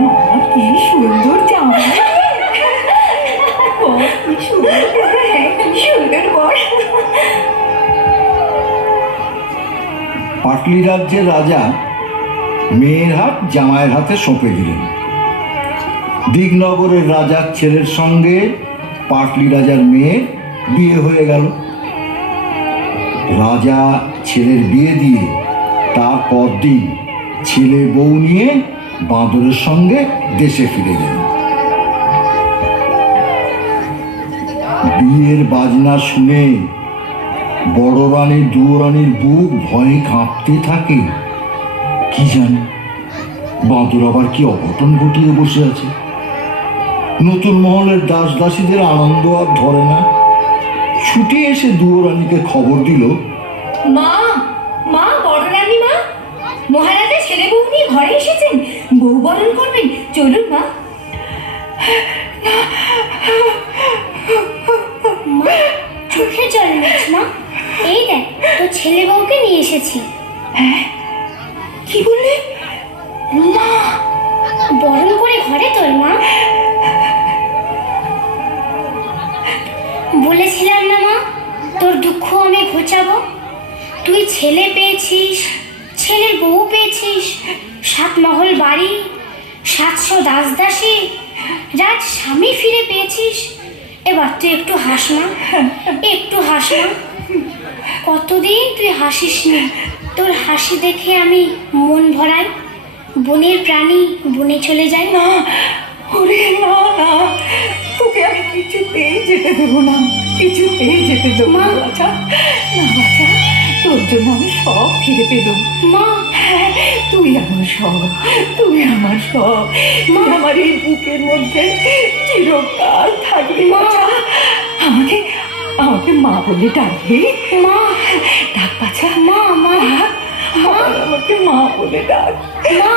মা, কি সুন্দর জামা! বর, কি সুন্দর! হ্যাঁ, কি সুন্দর বর! পাটলি রাজ্যের রাজা মেয়ের হাত জামাইয়ের হাতে সঁপে দিলেন। দিগনগরের রাজার ছেলের সঙ্গে পাটলি রাজার মেয়ে বিয়ে হয়ে গেল। রাজা ছেলের বিয়ে দিয়ে তারপর দিন ছেলে বউ নিয়ে বাঁদরের সঙ্গে দেশে ফিরে গেলেন। বিয়ের বাজনা শুনে বড় রানী দুরানির বুক ভয়ে কাঁপতে থাকে। কি জানে বাঁদর আবার কি অঘটন ঘটিয়ে বসে আছে। নতুন মহলের দাস দাসীদের আনন্দ আর ধরে না। ছুটে এসে দুরানিকে খবর দিল, মা, মা, বড় রানী মা, মহারাজা ছেলে বউ নিয়ে ঘরে এসেছেন, বউ বরণ করবেন, চলুন মা। মা, চোখে জল মুছ মা। এই দেখ, তোর ছেলে বউকে নিয়ে এসেছি। কি বললে মা? বরণ করে ঘরে তোর মা। বলেছিলাম না মা, তোর দুঃখ আমি ঘোচাবো। তুই ছেলে পেয়েছিস, ছেলের বউ পেয়েছিস, 7 মহল বাড়ি, 700 দাস দাসী, রাজ স্বামী ফিরে পেয়েছিস। এবার তুই একটু হাস না, একটু হাস না। কতদিন তুই হাসিস নি। তোর হাসি দেখে আমি মন ভরাই। বনের প্রাণী বনে চলে যায়। না, ওরে না না, তোকে আমি কিছুতেই যেতে দেবো না, কিছুতেই যেতে দেবো না বাছা, না বাছা, তোর জন্য আমি সব ফিরে পেলাম মা। তুই আমার সব, তুই আমার সব, তুই আমার এই বুকের মধ্যে চিরকাল থাকবি বাছা। আমাকে আমাকে মা বলে ডাকবি মা, ডাক বাছা, মা, মা, মা, আমাকে মা বলে ডাক, মা,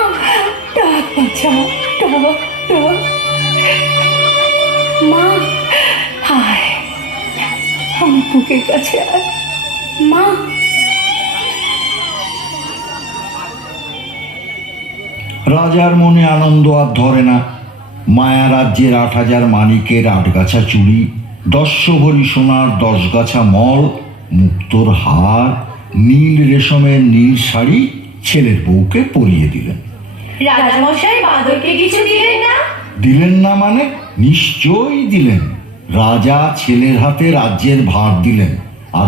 ডাক বাছা, ডাক ডাক। মা, আয় আমার বুকের কাছে আয় মা। রাজার মনে আনন্দ আর ধরে না। মায়া রাজ্যের 8000 মানিকের 8 গাছা চুড়ি, 10 ভরি সোনার 10 গাছা মল, মুক্তোর হার, নীল রেশমের নীল শাড়ি ছেলের বউকে পরিয়ে দিলেন। রাজামশাই বাঁদরকে কিছু দিলেন না? দিলেন না মানে? নিশ্চয়ই দিলেন। রাজা ছেলের হাতে রাজ্যের ভার দিলেন, আর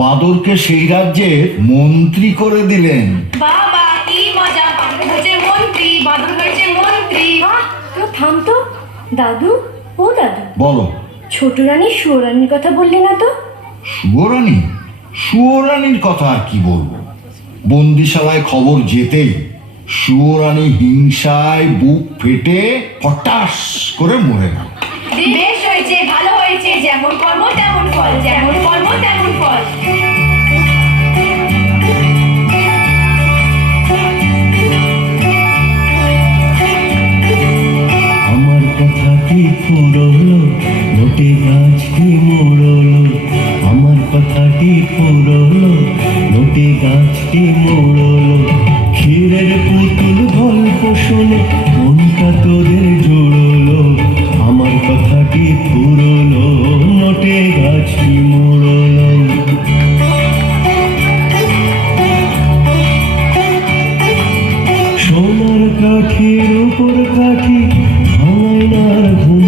বাঁদরকে সেই রাজ্যের মন্ত্রী করে দিলেন। বাবা কি মজা, বাঁদর হয়েছে মন্ত্রী, বাঁদর হয়েছে মন্ত্রী। তো থাম তো দাদু। ও দাদু, বলো। ছোট রানী সুয়োরানীর কথা বললে না তো? সুয়োরানীর কথা আর কি বলবো। বন্দিশালায় খবর যেতেই সুয়োরানী হিংসায় বুক ফেটে হঠাৎ করে মরে গেল। বেশ হয়েছে, ভালো হয়েছে, যেমন কর্ম তেমন ফল, যেমন কর্ম তেমন ফল। আমার কথা কি ফুরলো, মোটে গাছটি মোড়লো। আমার কথা কি ফুরলো, মোটে গাছটি মোড়লো। ক্ষীরের পুতুল গল্প শুনে মনটা তোদের জুড়লো। আমার কথাটি ফুরলো, নোটে গাছটি মোড়লো। সোনার কাঠির উপর কাঠি ভাঙায় না আর ঘুম